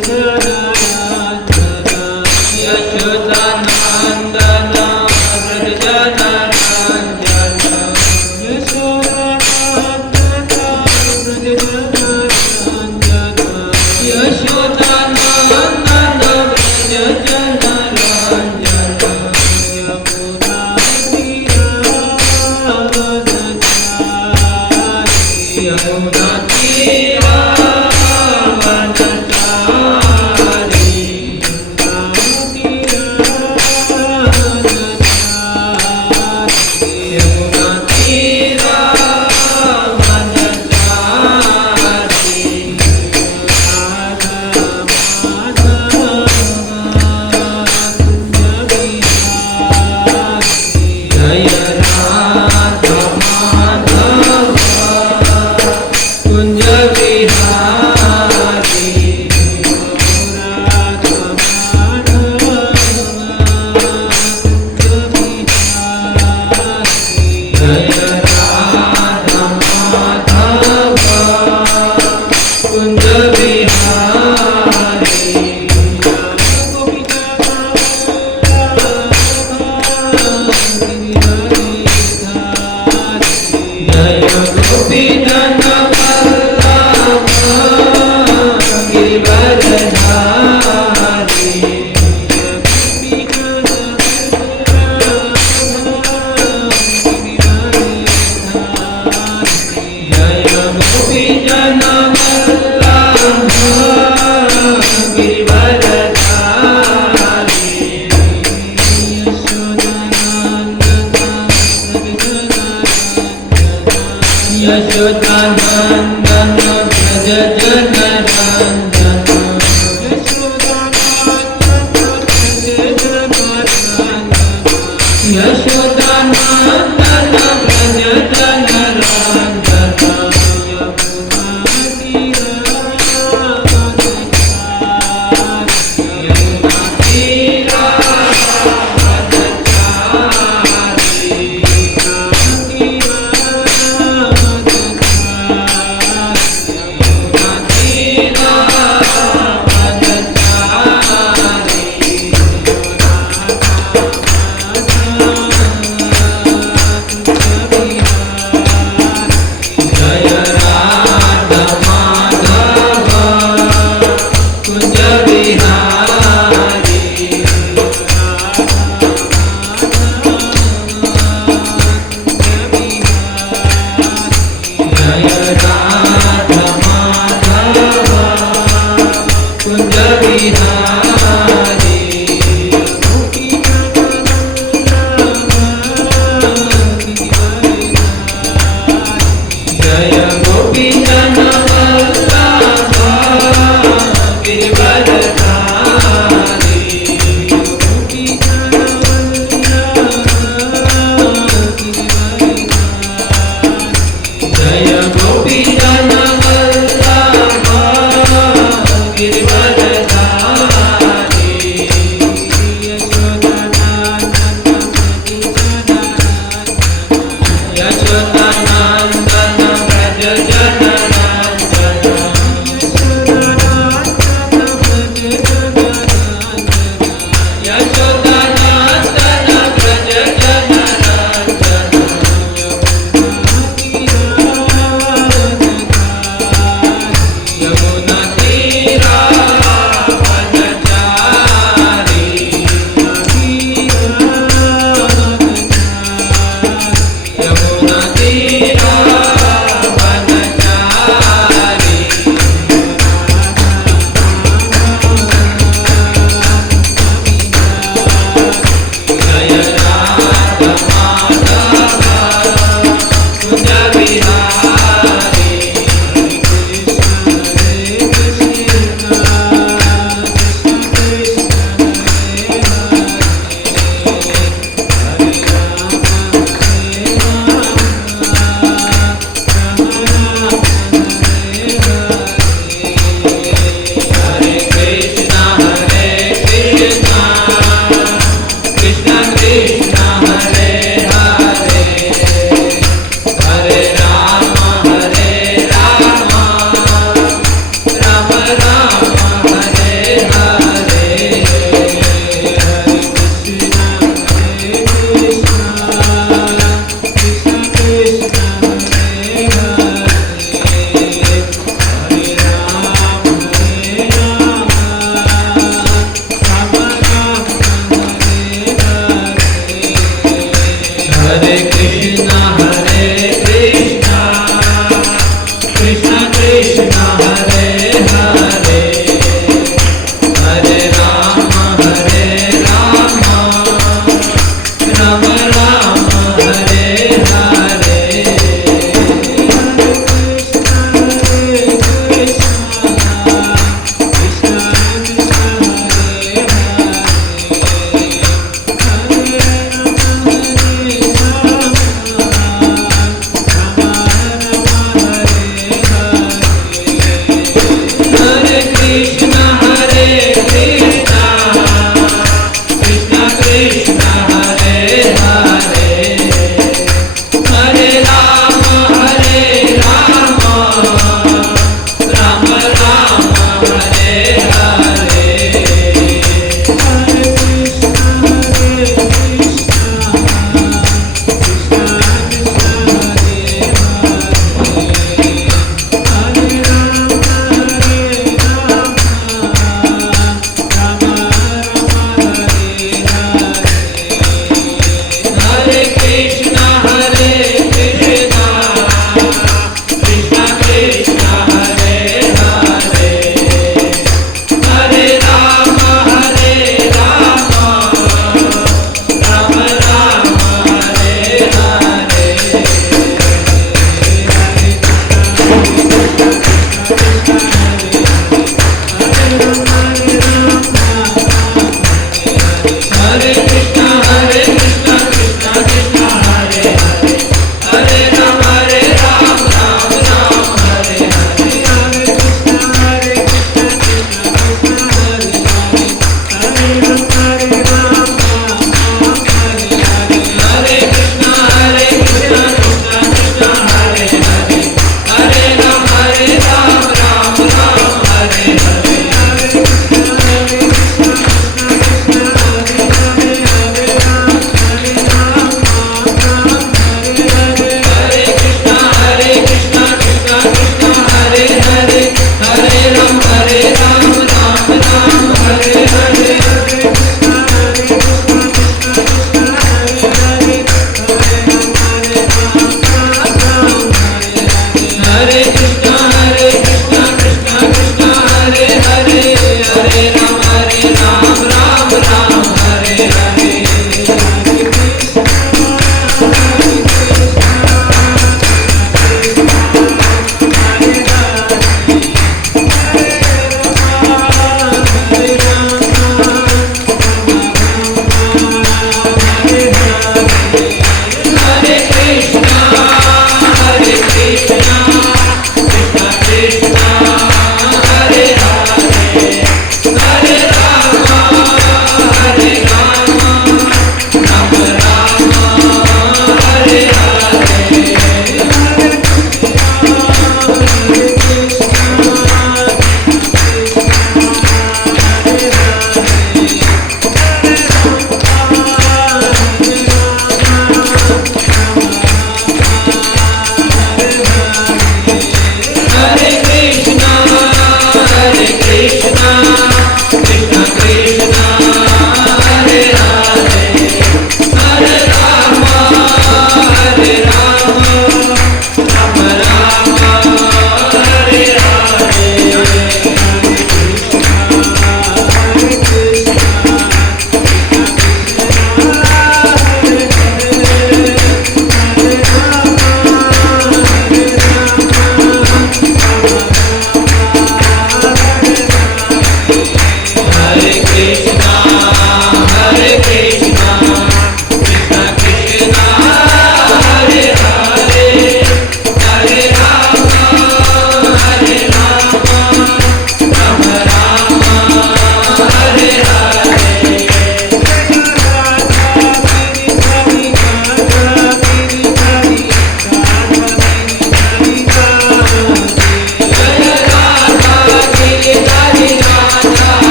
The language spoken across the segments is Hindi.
Hare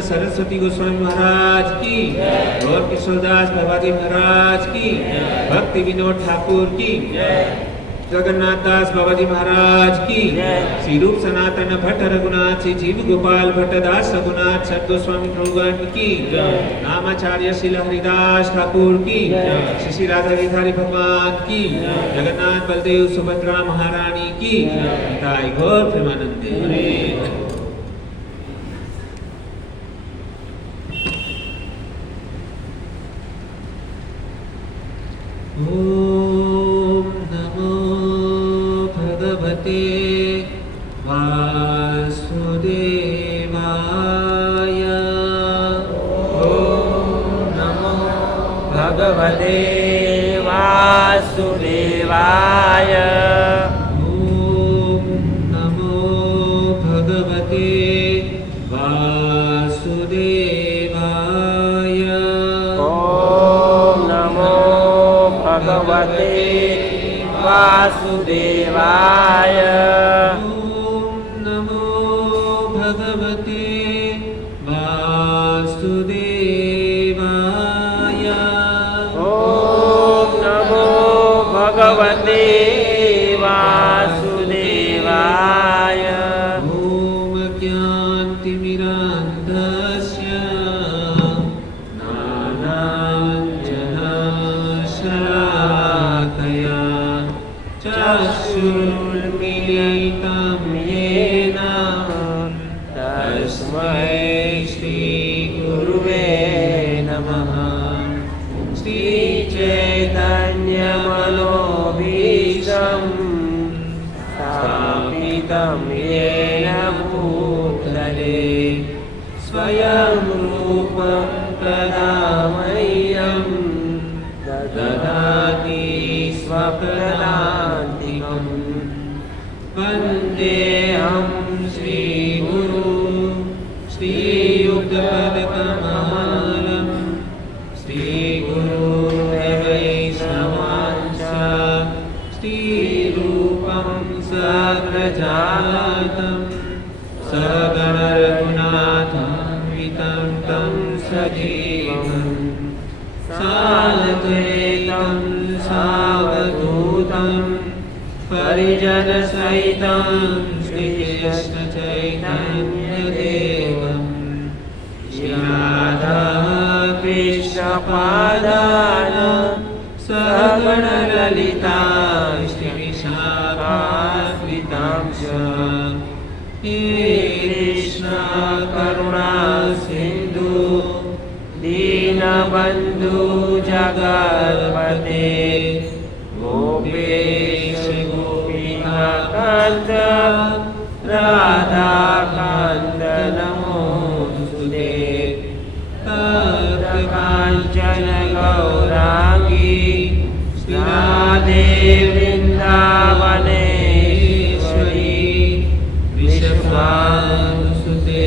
सरस्वती गोस्वामी महाराज की, गौर किशोरदास बाबाजी महाराज की, भक्ति विनोद ठाकुर की, जगन्नाथ दास बाबाजी महाराज की, श्री रूप सनातन भट्ट रघुनाथ श्री जीव गोपाल भट्ट दास रघुनाथ सत गोस्वामी प्रभुगण की, नामाचार्य श्री हरिदास ठाकुर की, श्री राधा गिरधारी भगवान की, जगन्नाथ बलदेव सुभद्रा महारानी की, निताई गौर प्रेमानंदे। ओम नमो भगवते वासुदेवाय। ओम नमो भगवते वासुदेवाय। ओम नमो भगवते वासुदेवाय। ओम नमो भगवते वासुदेवाय। ओम नमो भगवते वासुदेवाय। ओम नमो भगवते वासुदेवाय। ओम ज्ञानतिमिरान्धस्य ज्ञानाञ्जनशलाकया चक्षुरुन्मीलितं येन तस्मै श्रीगुरुवे नमः। श्रीचैतन्यमनोभीष्टं स्थापितं येन भूतले स्वयं रूपं तदा मह्यं ददाति स्वपदान्तिकम्। वन्देऽहं श्रीगुरु श्रीयुक्तपदकमलं श्रीगुरुर्वैष्णवांश्च श्रीरूपं साग्रजातं चैतन्यदेवम् श्रीराधा कृष्णपादान सगणललिता श्रीविशाखान्वितांश हे कृष्ण करुणा सिन्धु दीनबन्धु जगत्पते गोपेश गोपीनाथ राधाकान्त नमोस्तुते काञ्चन गौराङ्गी राधे वृन्दावनेश्वरी विश्वानुसुते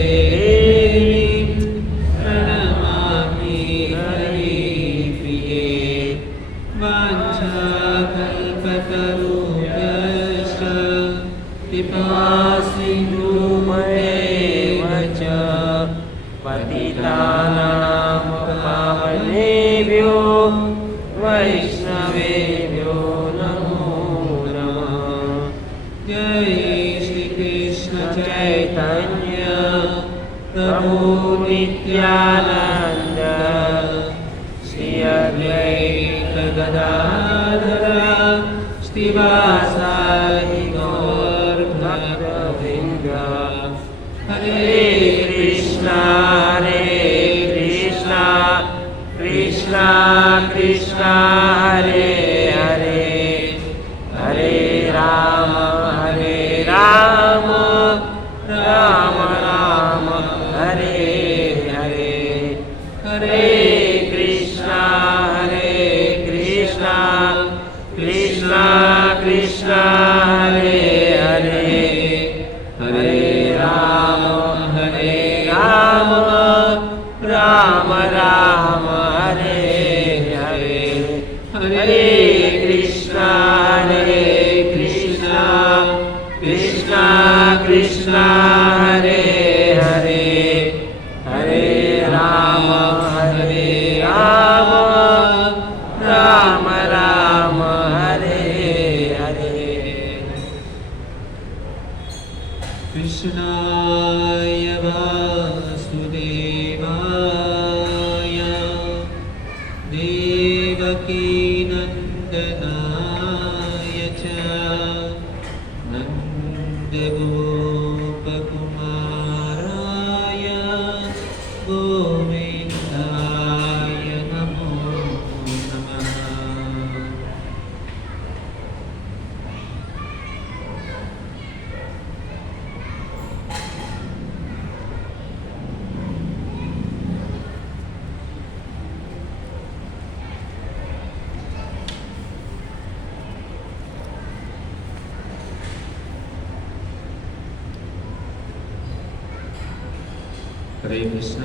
प्रणमामि हरिप्रिये वाञ्छाकल्पतरुभ्यश्च कृपासिन्धुमयेव च पतितानां पावनेभ्यो वैष्णवेभ्यो नमो नमः। जय श्री कृष्ण चैतन्य प्रभु नित्यानंद श्री अद्वैत गदाधर श्रीवासादि गौर भक्तवृंद। हरे कृष्णा कृष्णा कृष्णा हरे हरे हरे राम राम राम हरे हरे हरे कृष्णा कृष्णा कृष्णा हरे हरे हरे राम राम हरे हरे हरे कृष्णा कृष्णा कृष्णा हरे हरे हरे राम राम हरे हरे। कृष्णाय वासुदेवाय देवकीनन्दनाय च नन्दगोपकुमाराय गोविन्दाय नमो नमः। हरे कृष्ण।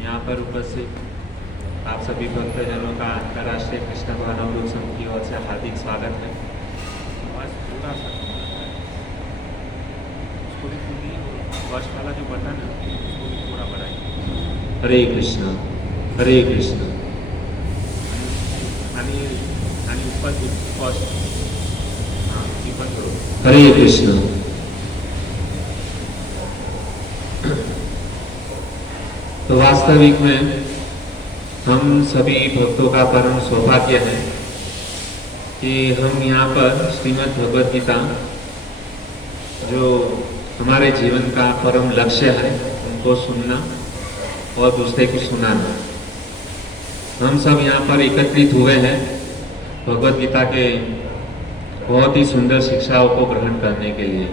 यहाँ पर उपस्थित आप सभी भक्तजनों का अंतर्राष्ट्रीय कृष्ण भावनामृत संघ की ओर से हार्दिक स्वागत है। वर्ष वाला जो बटन है उसको भी थोड़ा बढ़ाइए। हरे कृष्ण हरे कृष्ण। आणि ऊपर फर्स्ट हाँ बंद करो। हरे कृष्ण। तो वास्तविक में हम सभी भक्तों का परम सौभाग्य है कि हम यहाँ पर श्रीमद् भगवद गीता जो हमारे जीवन का परम लक्ष्य है उनको सुनना और दूसरे को सुनाना। हम सब यहाँ पर एकत्रित हुए हैं भगवद गीता के बहुत ही सुंदर शिक्षाओं को ग्रहण करने के लिए।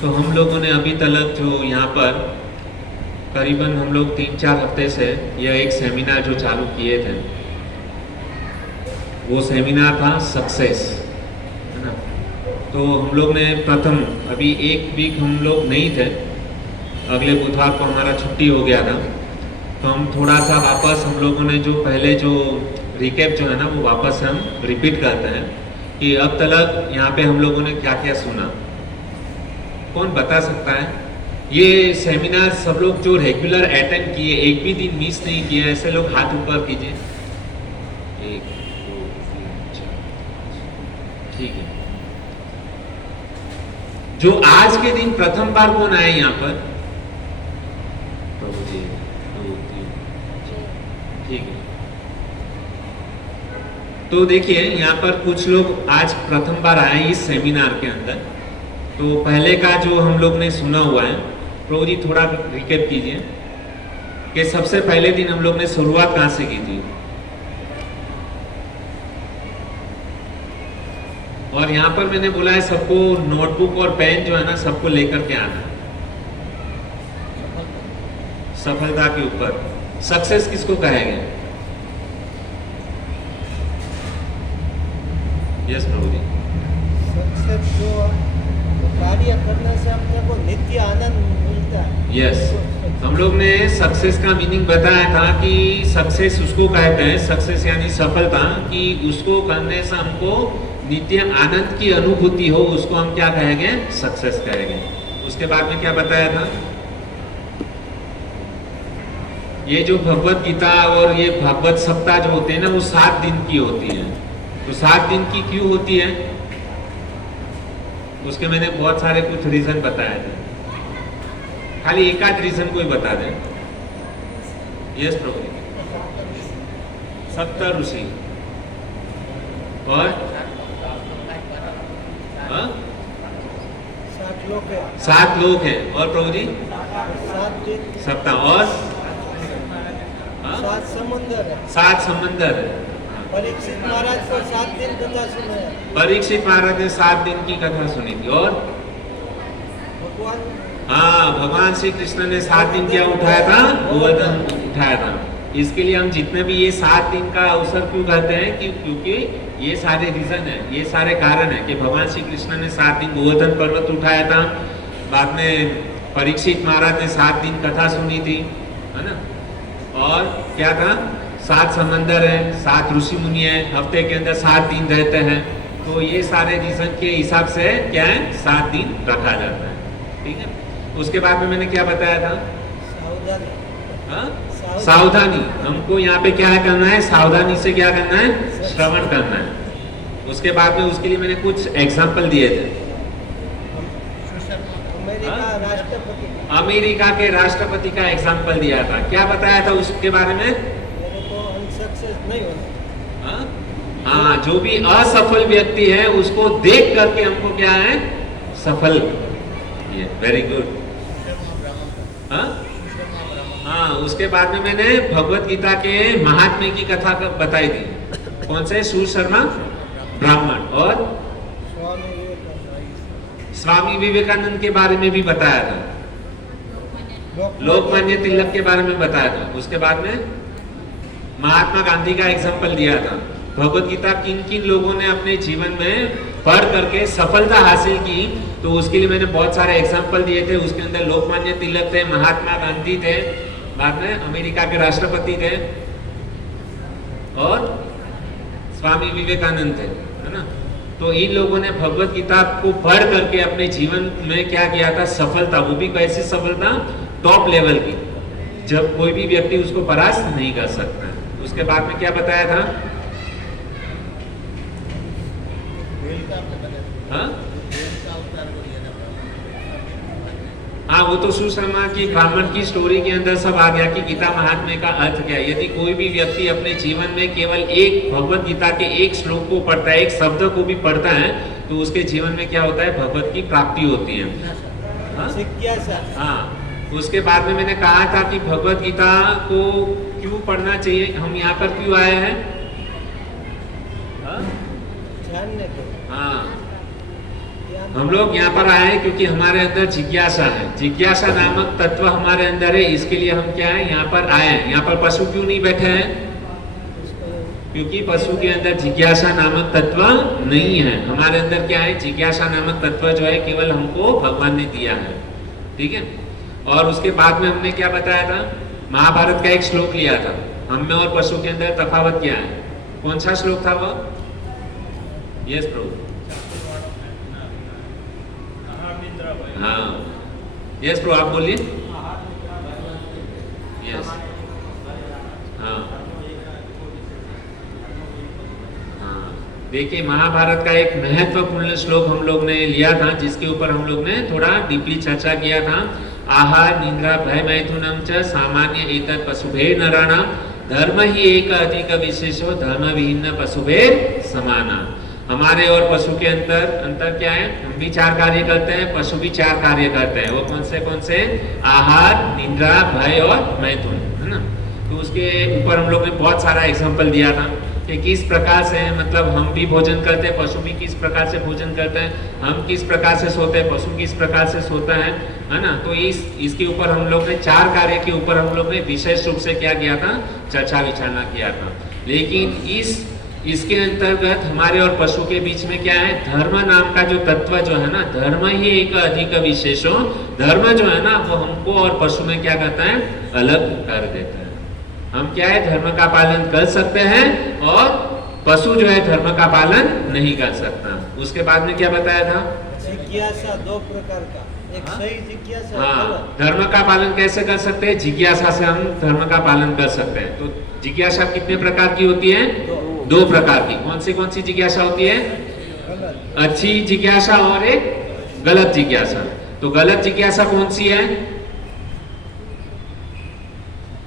तो हम लोगों ने अभी तक जो यहाँ पर करीबन हम लोग 3-4 हफ्ते से यह एक सेमिनार जो चालू किए थे, वो सेमिनार था सक्सेस, है ना। तो हम लोग ने प्रथम अभी 1 वीक हम लोग नहीं थे, अगले बुधवार को हमारा छुट्टी हो गया था। तो हम थोड़ा सा वापस हम लोगों ने जो पहले जो रिकैप जो है ना वो वापस हम रिपीट करते हैं कि अब तक यहाँ पे हम लोगों ने क्या क्या सुना? कौन बता सकता है? ये सेमिनार सब लोग जो रेगुलर अटेंड किए, एक भी दिन मिस नहीं किए, ऐसे लोग हाथ ऊपर कीजिए। 1 2 3 4 ठीक है। जो आज के दिन प्रथम बार कौन आए यहाँ पर? प्रभु जी 2 3 ठीक है। तो देखिए यहाँ पर कुछ लोग आज प्रथम बार आए इस सेमिनार के अंदर। तो पहले का जो हम लोग ने सुना हुआ है, प्रभु जी थोड़ा रिकेप कीजिए कि सबसे पहले दिन हम लोग ने शुरुआत कहाँ से की थी, और यहाँ पर मैंने बोला है सबको नोटबुक और पेन जो है ना सबको लेकर के आना। सफलता के ऊपर सक्सेस किसको कहेंगे? यस प्रभु जी। सक्सेस जो कार्य करने से अपने को नित्य आनंद मिलता है। यस हम लोग ने सक्सेस का मीनिंग बताया था कि सक्सेस उसको कहते हैं, सक्सेस यानी सफलता, कि उसको करने से हमको नित्य आनंद की अनुभूति हो, उसको हम क्या कहेंगे? सक्सेस कहेंगे। उसके बाद में क्या बताया था? ये जो भगवत गीता और ये भागवत सप्ताह जो होते हैं ना वो 7 दिन की होती है। तो 7 दिन की क्यों होती है? उसके मैंने बहुत सारे कुछ रीजन बताए थे, खाली एक आध रीजन कोई बता दें। यस प्रभु जी। 70 ऋषि और 7 लोग हैं और प्रभु जी 7 दिन सप्ताह और 7 समंदर है। 7 समंदर है। परीक्षित महाराज को 7 दिन कथा सुनाया। परीक्षित महाराज ने 7 दिन की कथा सुनी थी। और भगवान भगवान श्री कृष्ण ने 7 दिन क्या उठाया था? गोवर्धन उठाया था। इसके लिए हम जितने भी ये 7 दिन का अवसर क्यों कहते हैं कि क्योंकि ये सारे रीजन है, ये सारे कारण है कि भगवान श्री कृष्ण ने 7 दिन गोवर्धन पर्वत उठाया था, बाद में परीक्षित महाराज ने 7 दिन कथा सुनी थी, है ना। और क्या था? 7 समंदर है, 7 ऋषि मुनि है, हफ्ते के अंदर 7 दिन रहते हैं। तो ये सारे रीजन के हिसाब से क्या है? 7 दिन रखा जाता है। ठीक है। उसके बाद में मैंने क्या बताया था? सावधानी। हमको यहाँ पे क्या करना है? सावधानी से क्या करना है? श्रवण करना है। उसके बाद में उसके लिए मैंने कुछ एग्जाम्पल दिए थे। अमेरिका के राष्ट्रपति का एग्जाम्पल दिया था। क्या बताया था उसके बारे में? मेरे को अनसक्सेस नहीं होना। हाँ, जो भी असफल व्यक्ति है उसको देख करके हमको क्या है? सफल। ये वेरी गुड। हाँ, उसके बाद में मैंने भगवत गीता के महात्म्य की कथा बताई थी। कौन से? सुशर्मा ब्राह्मण और स्वामी विवेकानंद के बारे में भी बताया था। लोकमान्य तिलक के बारे में बताया था। उसके बाद में महात्मा गांधी का एग्जाम्पल दिया था। भगवत गीता किन किन लोगों ने अपने जीवन में पढ़ करके सफलता हासिल की, तो उसके लिए मैंने बहुत सारे एग्जाम्पल दिए थे। उसके अंदर लोकमान्य तिलक थे, महात्मा गांधी थे, बाद में अमेरिका के राष्ट्रपति थे और स्वामी विवेकानंद थे, है ना। तो इन लोगों ने भगवत गीता को पढ़ करके अपने जीवन में क्या किया था? सफलता। वो भी कैसी सफलता? टॉप लेवल की, जब कोई भी व्यक्ति उसको परास्त नहीं कर सकता। उसके बाद में क्या बताया था? हाँ, वो तो सुशर्मा की ब्राह्मण की स्टोरी के अंदर सब आ गया कि गीता महात्म्य का अर्थ क्या है। यदि कोई भी व्यक्ति अपने जीवन में केवल एक भगवत गीता के एक श्लोक को पढ़ता है, एक शब्द को भी पढ़ता है, तो उसके जीवन में क्या होता है? भगवत की प्राप्ति होती है। हाँ, उसके बाद में मैंने कहा था कि भगवत गीता को क्यों पढ़ना चाहिए, हम यहाँ पर क्यों आए हैं? हाँ, हम लोग यहाँ पर आए हैं क्योंकि हमारे अंदर जिज्ञासा है। जिज्ञासा नामक तत्व हमारे अंदर है, इसके लिए हम क्या है? यहाँ पर आए हैं। यहाँ पर पशु क्यों नहीं बैठे हैं? क्योंकि पशु के अंदर जिज्ञासा नामक तत्व नहीं है। हमारे अंदर क्या है? जिज्ञासा नामक तत्व जो है केवल हमको भगवान ने दिया है। ठीक है। और उसके बाद में हमने क्या बताया था? महाभारत का एक श्लोक लिया था। हम में और पशु के अंदर तफावत क्या है? कौन सा श्लोक था वो? यस प्रभु। हाँ यस प्रभु, आप बोलिए। यस हाँ हाँ, देखिए महाभारत का एक महत्वपूर्ण श्लोक हम लोग ने लिया था, जिसके ऊपर हम लोग ने थोड़ा डीपली चर्चा किया था। आहार निद्रा भय मैथुनम च सामान्य एतत् पशुभेर नराणाम धर्म ही एक अधिक विशेषो धर्म विहीन पशुभेर समाना। हमारे और पशु के अंतर क्या है? हम भी 4 कार्य करते हैं, पशु भी 4 कार्य करते हैं। वो कौन से? आहार, निद्रा, भय और मैथुन, है ना। तो उसके ऊपर हम लोग ने बहुत सारा एग्जाम्पल दिया था कि किस प्रकार से मतलब हम भी भोजन करते हैं, पशु भी किस प्रकार से भोजन करते हैं, हम किस प्रकार से सोते हैं, पशु किस प्रकार से सोता है ना। तो इसके ऊपर हम लोग ने 4 कार्य के ऊपर हम लोग ने विशेष रूप से क्या किया था? चर्चा विचारना किया था। लेकिन इसके अंतर्गत हमारे और पशु के बीच में क्या है? धर्म नाम का जो तत्व जो है ना, धर्म ही एक अधिक विशेषो, धर्म जो है ना वो हमको और पशु में क्या करता है? अलग कर देता है। हम क्या है? धर्म का पालन कर सकते हैं और पशु जो है धर्म का पालन नहीं कर सकता। उसके बाद में क्या बताया था? जिज्ञासा 2 प्रकार का, एक सही जिज्ञासा। हाँ, धर्म का पालन कैसे कर सकते हैं? जिज्ञासा से हम धर्म का पालन कर सकते हैं। तो जिज्ञासा कितने प्रकार की होती है? 2 प्रकार की। कौन सी जिज्ञासा होती है? अच्छी जिज्ञासा और एक गलत जिज्ञासा। तो गलत जिज्ञासा कौन सी है?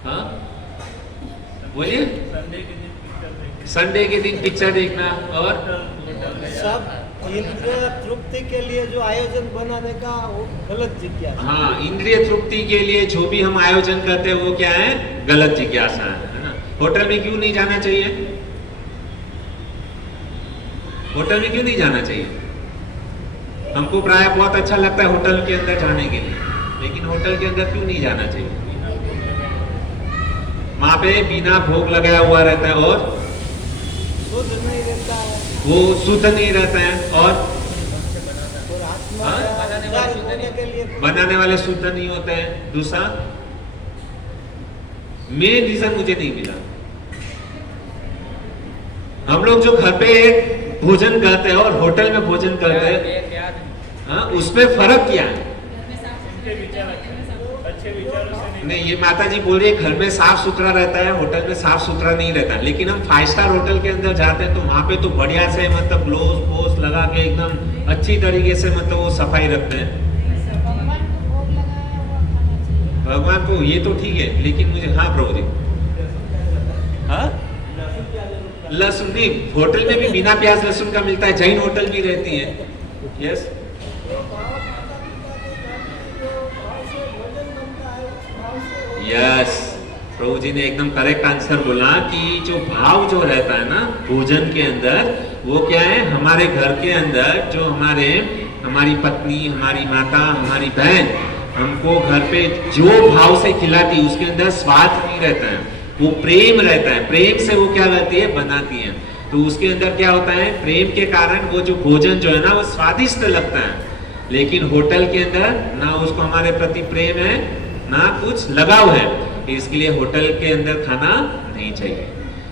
हाँ बोलिए। संडे के दिन पिक्चर देखना और सब इंद्रिय तृप्ति के लिए जो आयोजन बनाने का वो गलत जिज्ञासा। हाँ, इंद्रिय तृप्ति के लिए जो भी हम आयोजन करते हैं वो क्या है? गलत जिज्ञासा है ना। होटल में क्यों नहीं जाना चाहिए? होटल में क्यों नहीं जाना चाहिए? हमको प्राय बहुत अच्छा लगता है होटल के अंदर जाने के लिए, लेकिन होटल के अंदर क्यों नहीं जाना चाहिए? वहां पे बिना भोग लगाया हुआ रहता है और शुद्ध नहीं रहता है, वो शुद्ध नहीं रहता है और आत्मा के लिए बनाने वाले शुद्ध नहीं होते हैं। दूसरा मेन रीजन मुझे नहीं मिला। हम लोग जो घर पे भोजन करते हैं और होटल में भोजन करते हैं, हाँ, उसमें फर्क क्या है? नहीं, ये माता जी बोल रही है घर में साफ सुथरा रहता है, होटल में साफ सुथरा नहीं रहता। लेकिन हम 5 स्टार होटल के अंदर जाते हैं तो वहां पे तो बढ़िया से मतलब ग्लोव्स पोस्ट लगा के एकदम अच्छी तरीके से मतलब वो सफाई रखते हैं। भगवान को ये तो ठीक है, लेकिन मुझे, हाँ प्रभु जी, हाँ लहसुन नहीं, होटल में भी बिना प्याज लहसुन का मिलता है, जैन होटल भी रहती है। यस यस, प्रभु जी ने एकदम करेक्ट आंसर बोला कि जो भाव जो रहता है ना भोजन के अंदर, वो क्या है? हमारे घर के अंदर जो हमारी पत्नी, हमारी माता, हमारी बहन हमको घर पे जो भाव से खिलाती है उसके अंदर स्वाद नहीं रहता है, वो प्रेम रहता है। प्रेम से वो क्या करती है? बनाती है। तो उसके अंदर क्या होता है? प्रेम के कारण वो जो भोजन जो है ना वो स्वादिष्ट लगता है। लेकिन होटल के अंदर ना उसको हमारे प्रति प्रेम है ना कुछ लगाव है, इसके लिए होटल के अंदर खाना नहीं चाहिए।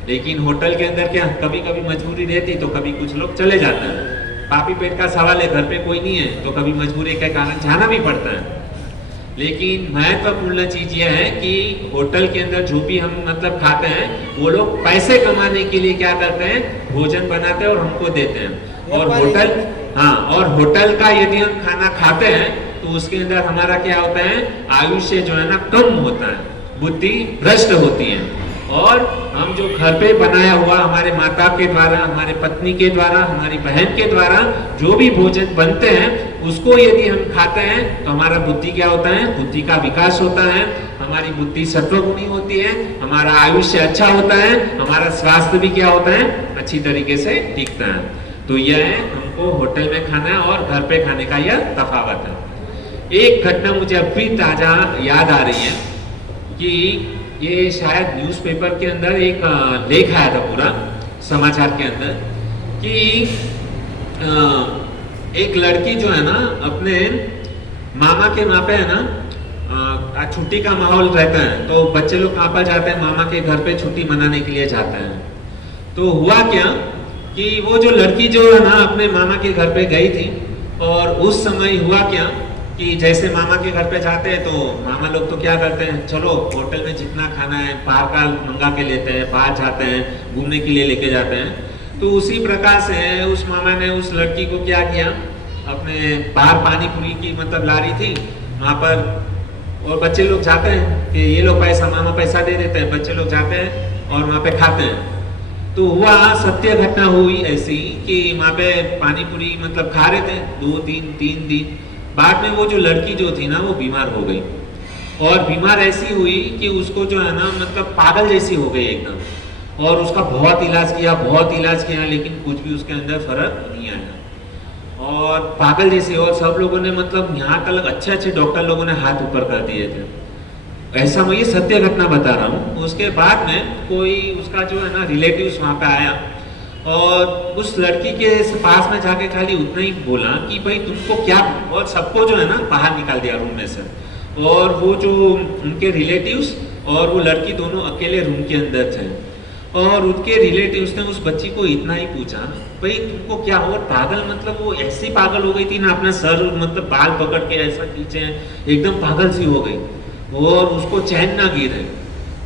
लेकिन होटल के अंदर क्या कभी कभी मजबूरी रहती तो कभी कुछ लोग चले जाते हैं। पापी पेट का सवाल है, घर पे कोई नहीं है तो कभी मजबूरी के कारण जाना भी पड़ता है। लेकिन महत्वपूर्ण चीज यह है कि होटल के अंदर जो भी हम मतलब खाते हैं वो लोग पैसे कमाने के लिए क्या करते हैं? भोजन बनाते हैं और हमको देते हैं। और होटल, हाँ, और होटल का यदि हम खाना खाते हैं तो उसके अंदर हमारा क्या होता है? आयुष्य जो है ना कम होता है, बुद्धि भ्रष्ट होती है। और हम जो घर पे बनाया हुआ हमारे माता के द्वारा, हमारे पत्नी के द्वारा, हमारी बहन के द्वारा जो भी भोजन बनते हैं उसको यदि हम खाते हैं तो हमारा बुद्धि क्या होता है? बुद्धि का विकास होता है, हमारी बुद्धि सत्वगुणी होती है, हमारा आयुष्य अच्छा होता है, हमारा स्वास्थ्य भी क्या होता है? अच्छी तरीके से टिकता है। तो यह हमको होटल में खाना और घर पे खाने का यह तफावत है। एक घटना मुझे अभी ताजा याद आ रही है कि ये शायद न्यूज़पेपर के अंदर एक लेख आया था, पूरा समाचार के अंदर, कि एक लड़की जो है ना अपने मामा के वहाँ पे है ना छुट्टी का माहौल रहता है तो बच्चे लोग कहाँ पर जाते हैं? मामा के घर पे छुट्टी मनाने के लिए जाते हैं। तो हुआ क्या, कि वो जो लड़की जो है ना अपने मामा के घर पे गई थी, और उस समय हुआ क्या कि जैसे मामा के घर पे जाते हैं तो मामा लोग तो क्या करते हैं, चलो होटल में जितना खाना है बाहर का मंगा के लेते हैं, बाहर जाते हैं घूमने के लिए लेके जाते हैं। तो उसी प्रकार से उस मामा ने उस लड़की को क्या किया, अपने बाहर पानी पूरी की मतलब लारी थी वहाँ पर, और बच्चे लोग जाते हैं कि ये लोग पैसा, मामा पैसा दे देते हैं, बच्चे लोग जाते हैं और वहाँ पे खाते हैं। तो हुआ सत्य घटना हुई ऐसी कि वहाँ पे पानी पूरी मतलब खा रहे थे 2-3 दिन, बाद में वो जो लड़की जो थी ना वो बीमार हो गई, और बीमार ऐसी हुई कि उसको जो है ना मतलब पागल जैसी हो गई एकदम, और उसका बहुत इलाज किया लेकिन कुछ भी उसके अंदर फर्क नहीं आया, और पागल जैसे, और सब लोगों ने मतलब यहाँ तक अच्छे डॉक्टर लोगों ने हाथ ऊपर कर दिए थे। ऐसा मैं ये सत्य घटना बता रहा हूँ। उसके बाद में कोई उसका जो है ना रिलेटिव्स वहाँ पे आया, और उस लड़की के पास में जाके खाली उतना ही बोला कि भाई तुमको क्या, और सबको जो है ना बाहर निकाल दिया रूम में से, और वो जो उनके रिलेटिव्स और वो लड़की दोनों अकेले रूम के अंदर थे, और उनके रिलेटिव्स ने उस बच्ची को इतना ही पूछा, भाई तुमको क्या हो, पागल मतलब वो ऐसी पागल हो गई थी ना, अपना सर मतलब बाल पकड़ के ऐसा खींचे, एकदम पागल सी हो गई, और उसको चैन ना गिरे।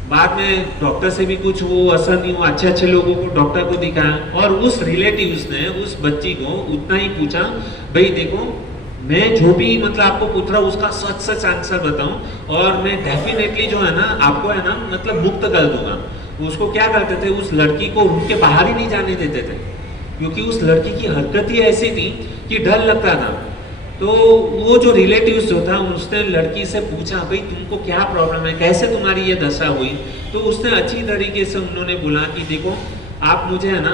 बाद में डॉक्टर से भी कुछ वो असर नहीं हुआ, अच्छे लोगों को डॉक्टर को दिखाया, और उस रिलेटिव्स ने उस बच्ची को उतना ही पूछा, भाई देखो मैं जो भी मतलब आपको पूछ रहा हूँ उसका सच आंसर बताऊं, और मैं डेफिनेटली जो है ना आपको है ना मतलब मुक्त कर दूंगा। उसको क्या करते थे, उस लड़की को रूम के बाहर ही नहीं जाने देते थे, क्योंकि उस लड़की की हरकत ही ऐसी थी कि डर लगता था। तो वो जो रिलेटिव्स जो था उसने लड़की से पूछा, भाई तुमको क्या प्रॉब्लम है, कैसे तुम्हारी ये दशा हुई। तो उसने अच्छी तरीके से उन्होंने बोला कि देखो आप मुझे है ना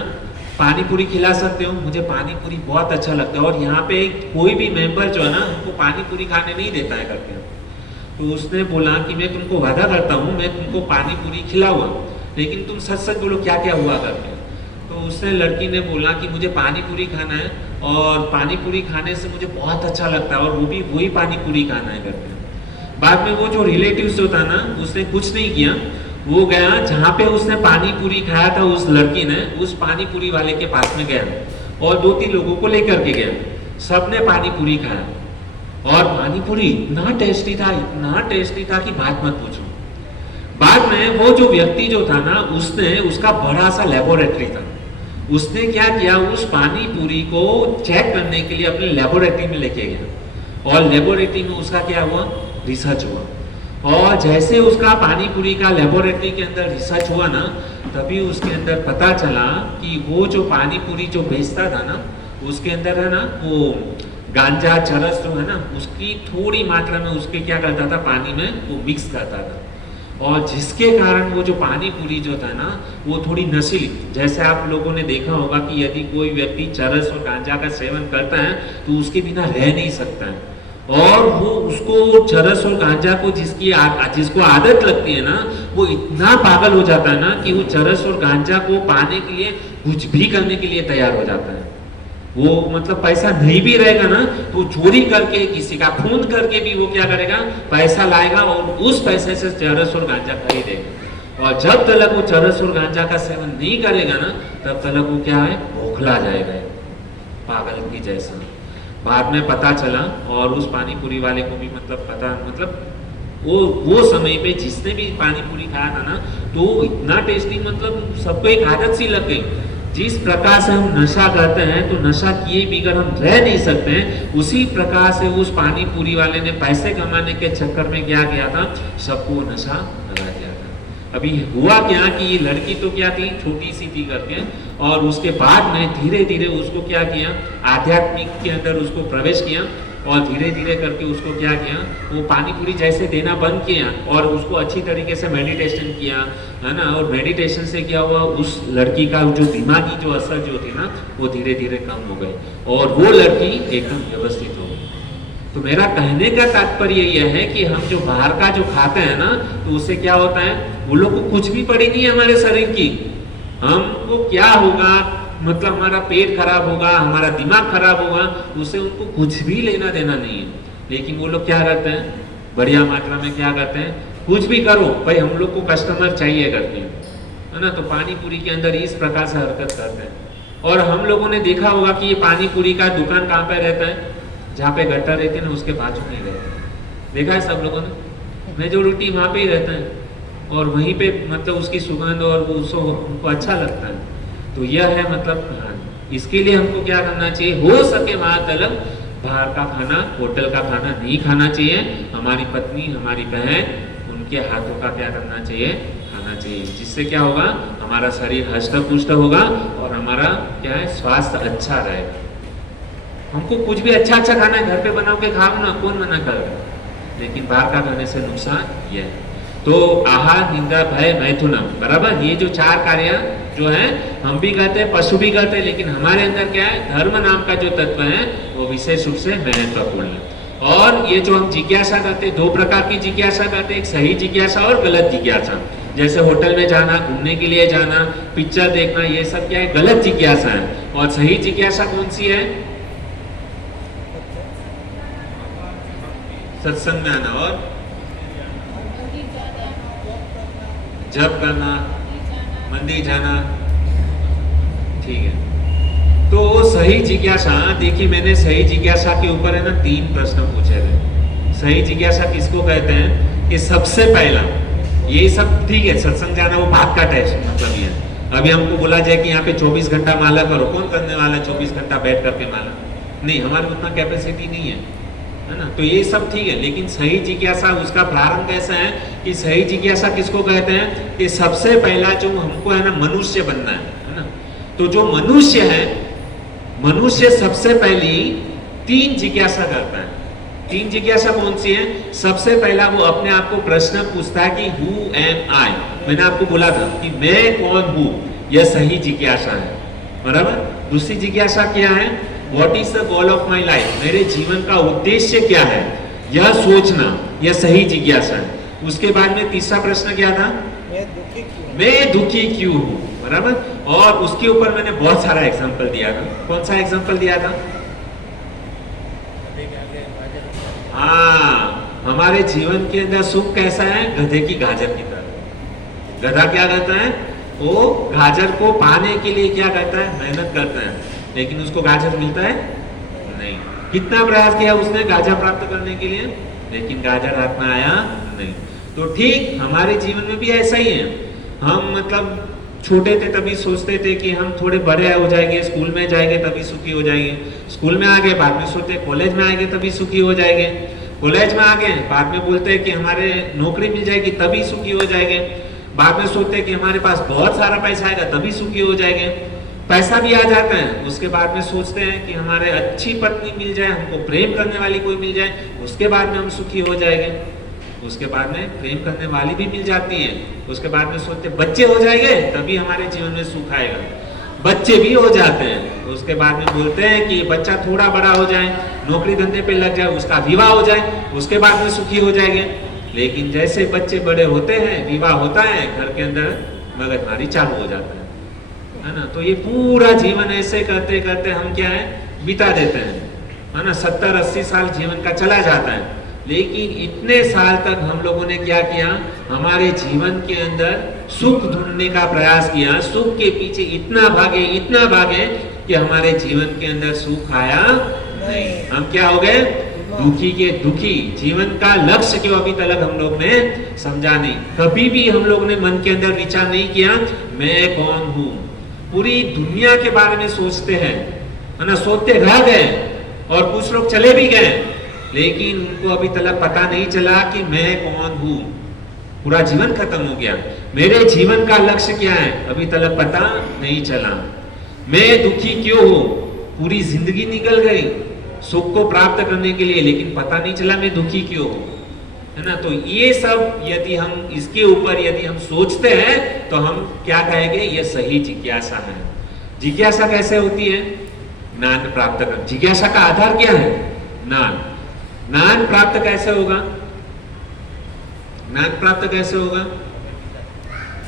पानी पूरी खिला सकते हो, मुझे पानी पूरी बहुत अच्छा लगता है, और यहाँ पे कोई भी मेंबर जो है ना हमको पानी पूरी खाने नहीं देता है करके। तो उसने बोला कि मैं तुमको वादा करता हूँ मैं तुमको पानी पूरी खिलाऊंगा, लेकिन तुम सच बोलो क्या क्या हुआ करके। तो उसने लड़की ने बोला कि मुझे पानी पूरी खाना है, और पानी पूरी खाने से मुझे बहुत अच्छा लगता है, और वो भी वही पानी पूरी खाना है करके। बाद में वो जो रिलेटिव्स जो था ना उसने कुछ नहीं किया, वो गया जहाँ पे उसने पानी पूरी खाया था, उस लड़की ने उस पानी पूरी वाले के पास में गया और 2-3 लोगों को लेकर के गया। सबने पानी पूरी खाया, और पानी पूरी इतना टेस्टी था कि बात मत पूछो। बाद में वो जो व्यक्ति जो था ना उसने उसका बड़ा सा लेबोरेटरी था, उसने क्या किया, उस पानी पूरी को चेक करने के लिए अपने लेबोरेटरी में लेके गया, और लेबोरेटरी में उसका क्या हुआ, रिसर्च हुआ। और जैसे उसका पानी पूरी का लेबोरेटरी के अंदर रिसर्च हुआ ना, तभी उसके अंदर पता चला कि वो जो पानी पूरी जो बेचता था ना उसके अंदर है ना वो गांजा चरस जो है ना उसकी थोड़ी मात्रा में उसके क्या करता था, पानी में वो मिक्स करता था, और जिसके कारण वो जो पानी पूरी जो था ना वो थोड़ी नशीली, जैसे आप लोगों ने देखा होगा कि यदि कोई व्यक्ति चरस और गांजा का सेवन करता है तो उसके बिना रह नहीं सकता है, और वो उसको चरस और गांजा को जिसको आदत लगती है ना वो इतना पागल हो जाता है ना कि वो चरस और गांजा को पाने के लिए कुछ भी करने के लिए तैयार हो जाता है। वो मतलब पैसा नहीं भी रहेगा ना तो चोरी करके किसी का खून करके भी वो क्या करेगा, पैसा लाएगा और उस पैसे से चरस और गांजा खरीदेगा। और जब तक वो चरस और गांजा का सेवन नहीं करेगा ना तब तक वो क्या है, बौखला जाएगा पागल की जैसा। बाद में पता चला, और उस पानी पूरी वाले को भी मतलब वो समय पे जिसने भी पानी पूरी खाया था ना तो इतना टेस्टी, मतलब सबको एक आदत सी लग गई। जिस प्रकार से हम नशा करते हैं तो नशा किए बिगर हम रह नहीं सकते हैं, उसी प्रकार से उस पानी पूरी वाले ने पैसे कमाने के चक्कर में क्या किया था, सबको नशा लगा दिया था। अभी हुआ क्या कि ये लड़की तो क्या थी, छोटी सी थी करके, और उसके बाद में धीरे धीरे उसको क्या किया, आध्यात्मिक के अंदर उसको प्रवेश किया, और धीरे धीरे करके उसको क्या किया, वो पानी पूरी जैसे देना बंद किया और उसको अच्छी तरीके से मेडिटेशन किया, है ना। और मेडिटेशन से क्या हुआ, उस लड़की का जो दिमागी जो असर जो थी ना वो धीरे धीरे कम हो गई, और वो लड़की एकदम व्यवस्थित हो गई। तो मेरा कहने का तात्पर्य यह है कि हम जो बाहर का जो खाते हैं ना तो उससे क्या होता है, वो लोग को कुछ भी पड़ी नहीं है हमारे शरीर की, हमको क्या होगा, मतलब हमारा पेट खराब होगा, हमारा दिमाग खराब होगा, उससे उनको कुछ भी लेना देना नहीं है। लेकिन वो लोग क्या करते हैं, बढ़िया मात्रा में क्या करते हैं, कुछ भी करो भाई हम लोग को कस्टमर चाहिए करते हैं, है ना। तो पानी पूरी के अंदर इस प्रकार से हरकत करते हैं। और हम लोगों ने देखा होगा कि ये पानी पूरी का दुकान कहाँ पे रहता है, जहाँ पे गट्टा रहते हैं ना उसके बाजू में ही रहता है। देखा है सब लोगों ने, मेजोरिटी वहाँ पे ही रहता है और वहीं पे मतलब उसकी सुगंध और वो उसको उनको अच्छा लगता है। तो यह है मतलब हाँ, इसके लिए हमको क्या करना चाहिए, हो सके वहाँ तलक बाहर का खाना, होटल का खाना नहीं खाना चाहिए। हमारी पत्नी, हमारी बहन, उनके हाथों का क्या करना चाहिए, खाना चाहिए, जिससे क्या होगा, हमारा शरीर हष्ट पुष्ट होगा और हमारा क्या है, स्वास्थ्य अच्छा रहेगा। हमको कुछ भी अच्छा अच्छा खाना है, घर पे बना के खाओ ना, कौन मना कर रहा है, लेकिन बाहर का खाने से नुकसान यह है। तो आहार, निंदा, भय, मैथुनम, बराबर, ये जो 4 कार्य जो है हम भी करते हैं, पशु भी करते हैं, लेकिन हमारे अंदर क्या है, धर्म नाम का जो तत्व है वो विशेष रूप से महत्वपूर्ण है। और ये जो हम जिज्ञासा करते हैं, 2 प्रकार की जिज्ञासा करते हैं, एक सही जिज्ञासा और गलत जिज्ञासा। जैसे होटल में जाना, घूमने के लिए जाना, पिक्चर देखना, ये सब क्या है, गलत जिज्ञासा है। और सही जिज्ञासा कौन सी है, सत्संग में आना और जप करना, मंदिर जाना, ठीक है। तो सही जिज्ञासा, देखिए मैंने सही जिज्ञासा के ऊपर है ना 3 प्रश्न पूछे थे। सही जिज्ञासा किसको कहते हैं, कि सबसे पहला, ये सब ठीक है, सत्संग जाना वो बात का टेस्ट मतलब ये है। अभी हमको बोला जाए कि यहाँ पे 24 घंटा माला करो, कौन करने वाला है 24 घंटा बैठ करके माला, नहीं, हमारे उतना कैपेसिटी नहीं है ना। तो ये सब ठीक है, लेकिन सही जिज्ञासा उसका प्रारंभ कैसा है, कि सही जिज्ञासा किसको कहते हैं, कि सबसे पहला जो हमको है ना मनुष्य बनना है ना। तो जो मनुष्य है, मनुष्य सबसे पहली 3 जिज्ञासा करता है। 3 जिज्ञासा कौन सी है, सबसे पहला वो अपने आप को प्रश्न पूछता है कि हु एम आई, मैंने आपको बोला था कि मैं कौन हूँ, यह सही जिज्ञासा है, बराबर। दूसरी जिज्ञासा क्या है, what is the goal of my life, मेरे जीवन का उद्देश्य क्या है, यह सोचना, यह सही जिज्ञासा है। उसके बाद में तीसरा प्रश्न क्या था, मैं दुखी क्यों हूँ, बराबर। और उसके ऊपर मैंने बहुत सारा एग्जाम्पल दिया था। कौन सा एग्जाम्पल दिया था, हाँ, हमारे जीवन के अंदर सुख कैसा है, गधे की गाजर की तरह। गधा क्या करता है, वो गाजर को पाने के लिए क्या करता है, मेहनत करता है, लेकिन उसको गाजर मिलता है नहीं। कितना प्रयास किया उसने गाजर प्राप्त करने के लिए, लेकिन गाजर हाथ में आया नहीं। तो ठीक हमारे जीवन में भी ऐसा ही है। हम मतलब छोटे थे तभी सोचते थे कि हम थोड़े बड़े हो जाएंगे, स्कूल में जाएंगे तभी सुखी हो जाएंगे, स्कूल में आ गए, बाद में सोचते कॉलेज में आएंगे तभी सुखी हो जाएंगे, कॉलेज में आ गए, बाद में बोलते हैं कि हमारे नौकरी मिल जाएगी तभी सुखी हो जाएंगे, बाद में सोचते हैं कि हमारे पास बहुत सारा पैसा आएगा तभी सुखी हो जाएंगे, पैसा भी आ जाता है, उसके बाद में सोचते हैं कि हमारे अच्छी पत्नी मिल जाए, हमको प्रेम करने वाली कोई मिल जाए, उसके बाद में हम सुखी हो जाएंगे, उसके बाद में प्रेम करने वाली भी मिल जाती है, उसके बाद में सोचते बच्चे हो जाएंगे तभी हमारे जीवन में सुख आएगा, बच्चे भी हो जाते हैं, उसके बाद में बोलते हैं कि बच्चा थोड़ा बड़ा हो जाए, नौकरी धंधे पे लग जाए, उसका विवाह हो जाए, उसके बाद में सुखी हो जाएंगे। लेकिन जैसे बच्चे बड़े होते हैं, विवाह होता है, घर के अंदर मगजमारी चालू हो जाता है ना। तो ये पूरा जीवन ऐसे करते करते हम क्या है बिता देते हैं, है ना। 70-80 साल जीवन का चला जाता है, लेकिन इतने साल तक हम लोगों ने क्या किया, हमारे जीवन के अंदर सुख ढूंढने का प्रयास किया, सुख के पीछे इतना भागे कि हमारे जीवन के अंदर सुख आया नहीं। हम क्या हो गए, दुखी के दुखी। जीवन का लक्ष्य क्यों अभी तक हम लोग ने समझा नहीं, कभी भी हम लोग ने मन के अंदर विचार नहीं किया मैं कौन हूँ। पूरी दुनिया के बारे में सोचते हैं, है ना, सोचते रह गए और कुछ लोग चले भी गए, लेकिन उनको अभी तक पता नहीं चला कि मैं कौन हूँ। पूरा जीवन खत्म हो गया, मेरे जीवन का लक्ष्य क्या है अभी तक पता नहीं चला। मैं दुखी क्यों हूँ, पूरी जिंदगी निकल गई सुख को प्राप्त करने के लिए, लेकिन पता नहीं चला मैं दुखी क्यों हूँ, है ना। तो ये सब यदि हम इसके ऊपर यदि हम सोचते हैं तो हम क्या कहेंगे, ये सही जिज्ञासा है। जिज्ञासा कैसे होती है, ज्ञान प्राप्त कर। जिज्ञासा का आधार क्या है, ज्ञान। ज्ञान प्राप्त कैसे होगा, ज्ञान प्राप्त कैसे होगा,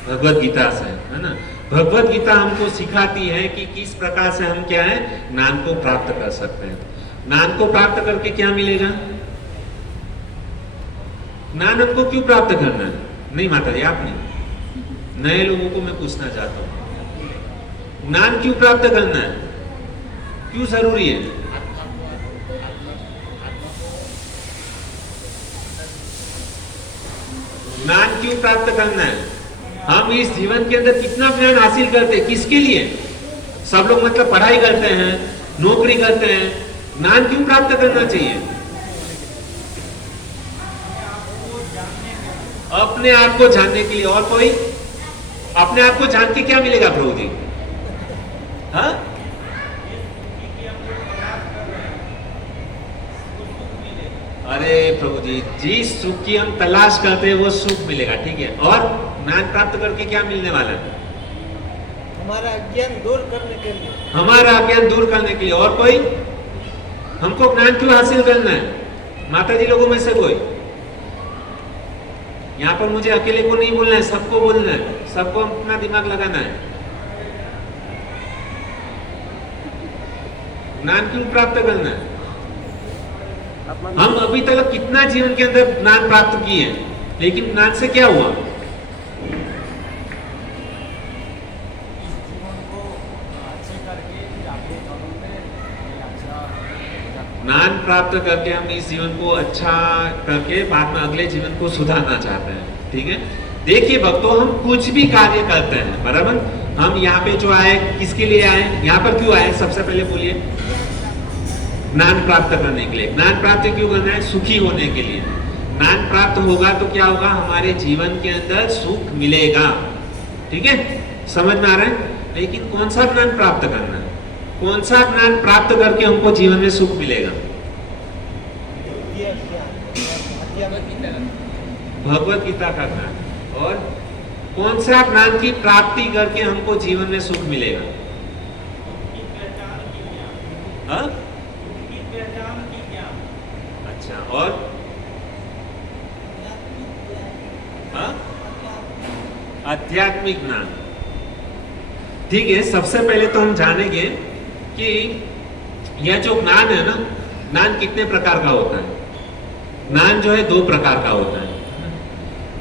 भगवत गीता से, है ना। भगवत गीता हमको सिखाती है कि किस प्रकार से हम क्या है ज्ञान को प्राप्त कर सकते हैं। ज्ञान को प्राप्त करके क्या मिलेगा, ज्ञान हमको क्यों प्राप्त करना है, नहीं माता जी आप नहीं, नए लोगों को मैं पूछना चाहता हूँ, ज्ञान क्यों प्राप्त करना है, क्यों जरूरी है? ज्ञान क्यों प्राप्त करना है? हम इस जीवन के अंदर कितना ज्ञान हासिल करते हैं, किसके लिए? सब लोग मतलब पढ़ाई करते हैं, नौकरी करते हैं, ज्ञान क्यों प्राप्त करना चाहिए? अपने आप को जानने के लिए। और कोई? अपने आप को जान के क्या मिलेगा प्रभु जी? हाँ? अरे प्रभु जी, जिस सुख की हम तलाश करते हैं वो सुख मिलेगा, ठीक है। और ज्ञान प्राप्त करके क्या मिलने वाला है? हमारा अज्ञान दूर करने के लिए। हमारा अज्ञान दूर करने के लिए। और कोई? हमको ज्ञान क्यों हासिल करना है? माता जी लोगों में से कोई? यहाँ पर मुझे अकेले को नहीं बोलना है, सबको बोलना है, सबको अपना दिमाग लगाना है। ज्ञान क्यों प्राप्त करना है? हम अभी तक कितना जीवन के अंदर ज्ञान प्राप्त किए हैं, लेकिन ज्ञान से क्या हुआ? ज्ञान प्राप्त करके हम इस जीवन को अच्छा करके बाद में अगले जीवन को सुधारना चाहते हैं, ठीक है। देखिए भक्तों, हम कुछ भी कार्य करते हैं, बराबर। हम यहाँ पे जो आए, किसके लिए आए, यहाँ पर क्यों आए? सबसे पहले बोलिए। ज्ञान प्राप्त करने के लिए। ज्ञान प्राप्त क्यों करना है? सुखी होने के लिए। ज्ञान प्राप्त होगा तो क्या होगा? हमारे जीवन के अंदर सुख मिलेगा, ठीक है। समझ में आ रहा है? लेकिन कौन सा ज्ञान प्राप्त करना है? कौन सा ज्ञान प्राप्त करके हमको जीवन में सुख मिलेगा? भगवत गीता का ज्ञान। और कौन सा ज्ञान की प्राप्ति करके हमको जीवन में सुख मिलेगा? हाँ? अच्छा, और हाँ? आध्यात्मिक ज्ञान, ठीक है। सबसे पहले तो हम जानेंगे कि यह जो ज्ञान है ना, ज्ञान कितने प्रकार का होता है। ज्ञान जो है 2 प्रकार का होता है।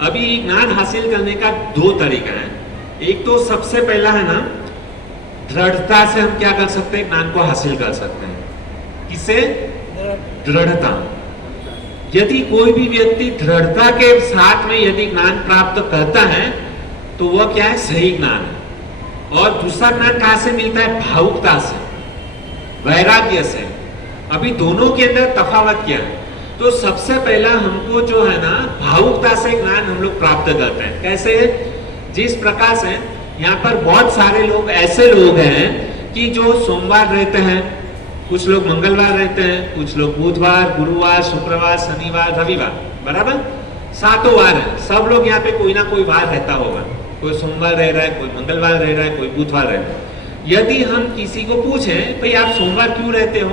अभी ज्ञान हासिल करने का 2 तरीका है। एक तो सबसे पहला है ना, दृढ़ता से हम क्या कर सकते हैं? ज्ञान को हासिल कर सकते हैं। किससे? दृढ़ता। यदि कोई भी व्यक्ति दृढ़ता के साथ में यदि ज्ञान प्राप्त करता है तो वह क्या है? सही ज्ञान है। और दूसरा ज्ञान कहां से मिलता है? भावुकता से, वैराग्य से। अभी दोनों के अंदर तफावत क्या है? तो सबसे पहला हमको जो है ना, भावुकता से ज्ञान हम लोग प्राप्त करते हैं। कैसे? जिस प्रकार से यहाँ पर बहुत सारे लोग ऐसे लोग हैं कि जो सोमवार रहते हैं, कुछ लोग मंगलवार रहते हैं, कुछ लोग बुधवार, गुरुवार, शुक्रवार, शनिवार, रविवार, बराबर 7 वार है। सब लोग यहाँ पे कोई ना कोई वार रहता होगा। कोई सोमवार रह रहा है, कोई मंगलवार रह रहा है, कोई बुधवार रह रहा है। यदि हम किसी को पूछें, भाई आप सोमवार क्यों रहते हो,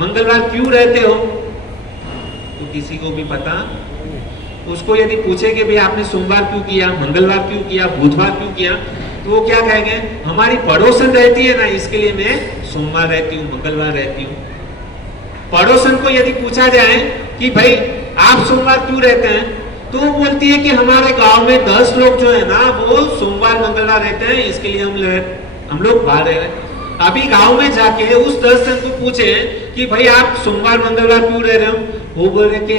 मंगलवार क्यों रहते हो, तो किसी को भी पता। उसको यदि पूछे कि भाई आपने सोमवार क्यों किया, मंगलवार क्यों किया, बुधवार क्यों किया, तो वो क्या कहेंगे? हमारी पड़ोसन रहती है ना, इसके लिए मैं सोमवार रहती हूँ, मंगलवार रहती हूँ। पड़ोसन को यदि पूछा जाए कि भाई आप सोमवार क्यों रहते हैं, तो वो बोलती है कि हमारे गांव में 10 लोग जो है ना, वो सोमवार मंगलवार रहते हैं, इसके लिए हम लोग बाहर रह रहे हैं। अभी गांव में जाके उस 10 जन को पूछे कि भाई आप सोमवार मंगलवार क्यों रह रहे हो, वो बोल रहे कि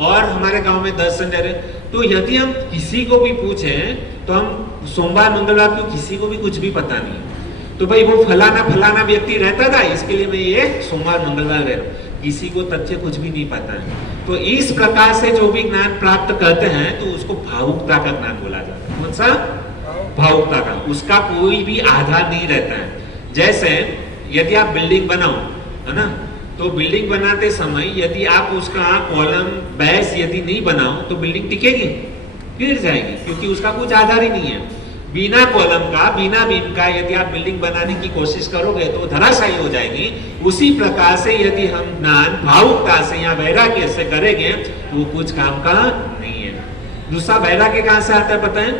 और हमारे गांव में 10 जन रह रहे। तो यदि हम किसी को भी पूछें तो हम सोमवार मंगलवार क्यों, किसी को भी कुछ भी पता नहीं। तो भाई वो फलाना व्यक्ति रहता था, इसके लिए मैं ये सोमवार मंगलवार रह रहा हूँ। किसी को तथ्य कुछ भी नहीं पता है। तो इस प्रकार से जो भी ज्ञान प्राप्त करते हैं तो उसको भावुकता का ज्ञान बोला जाता है। कौन सा? भावुकता का। उसका कोई भी आधार नहीं रहता है। जैसे यदि आप बिल्डिंग बनाओ, है ना, तो बिल्डिंग बनाते समय यदि आप उसका कॉलम बेस यदि नहीं बनाओ तो बिल्डिंग टिकेगी? गिर जाएगी, क्योंकि उसका कुछ आधार ही नहीं है। बिना कॉलम का, बिना बीम का यदि आप बिल्डिंग बनाने की कोशिश करोगे तो धराशायी हो जाएगी। उसी प्रकार से यदि हम ज्ञान भावुकता से या वैराग्य से करेंगे तो वो कुछ काम का नहीं है। दूसरा वैराग्य कहां से आता है पता है?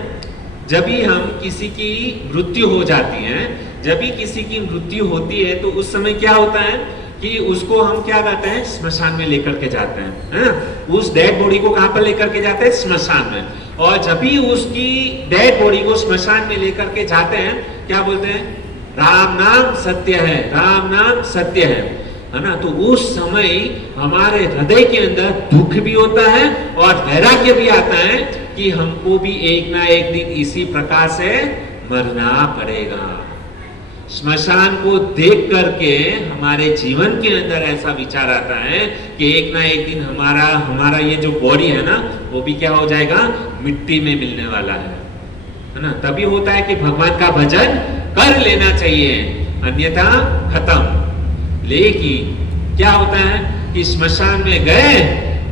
जब भी हम किसी की मृत्यु हो जाती है, जब भी किसी की मृत्यु होती है तो उस समय क्या होता है कि उसको हम क्या करते हैं? स्मशान में लेकर के जाते हैं, है ना? उस डेड बॉडी को कहां पर लेकर के जाते हैं? स्मशान में। और जब भी उसकी डेड बॉडी को स्मशान में लेकर के जाते हैं क्या बोलते हैं? राम नाम सत्य है, राम नाम सत्य है ना? तो उस समय हमारे हृदय के अंदर दुख भी होता है और वैराग्य भी आता है कि हमको भी एक ना एक दिन इसी प्रकार से मरना पड़ेगा। स्मशान को देख करके हमारे जीवन के अंदर ऐसा विचार आता है कि एक ना एक दिन हमारा ये जो बॉडी है ना, वो भी क्या हो जाएगा? मिट्टी में मिलने वाला है ना? तभी होता है कि भगवान का भजन कर लेना चाहिए, अन्यथा खत्म। लेकिन क्या होता है कि स्मशान में गए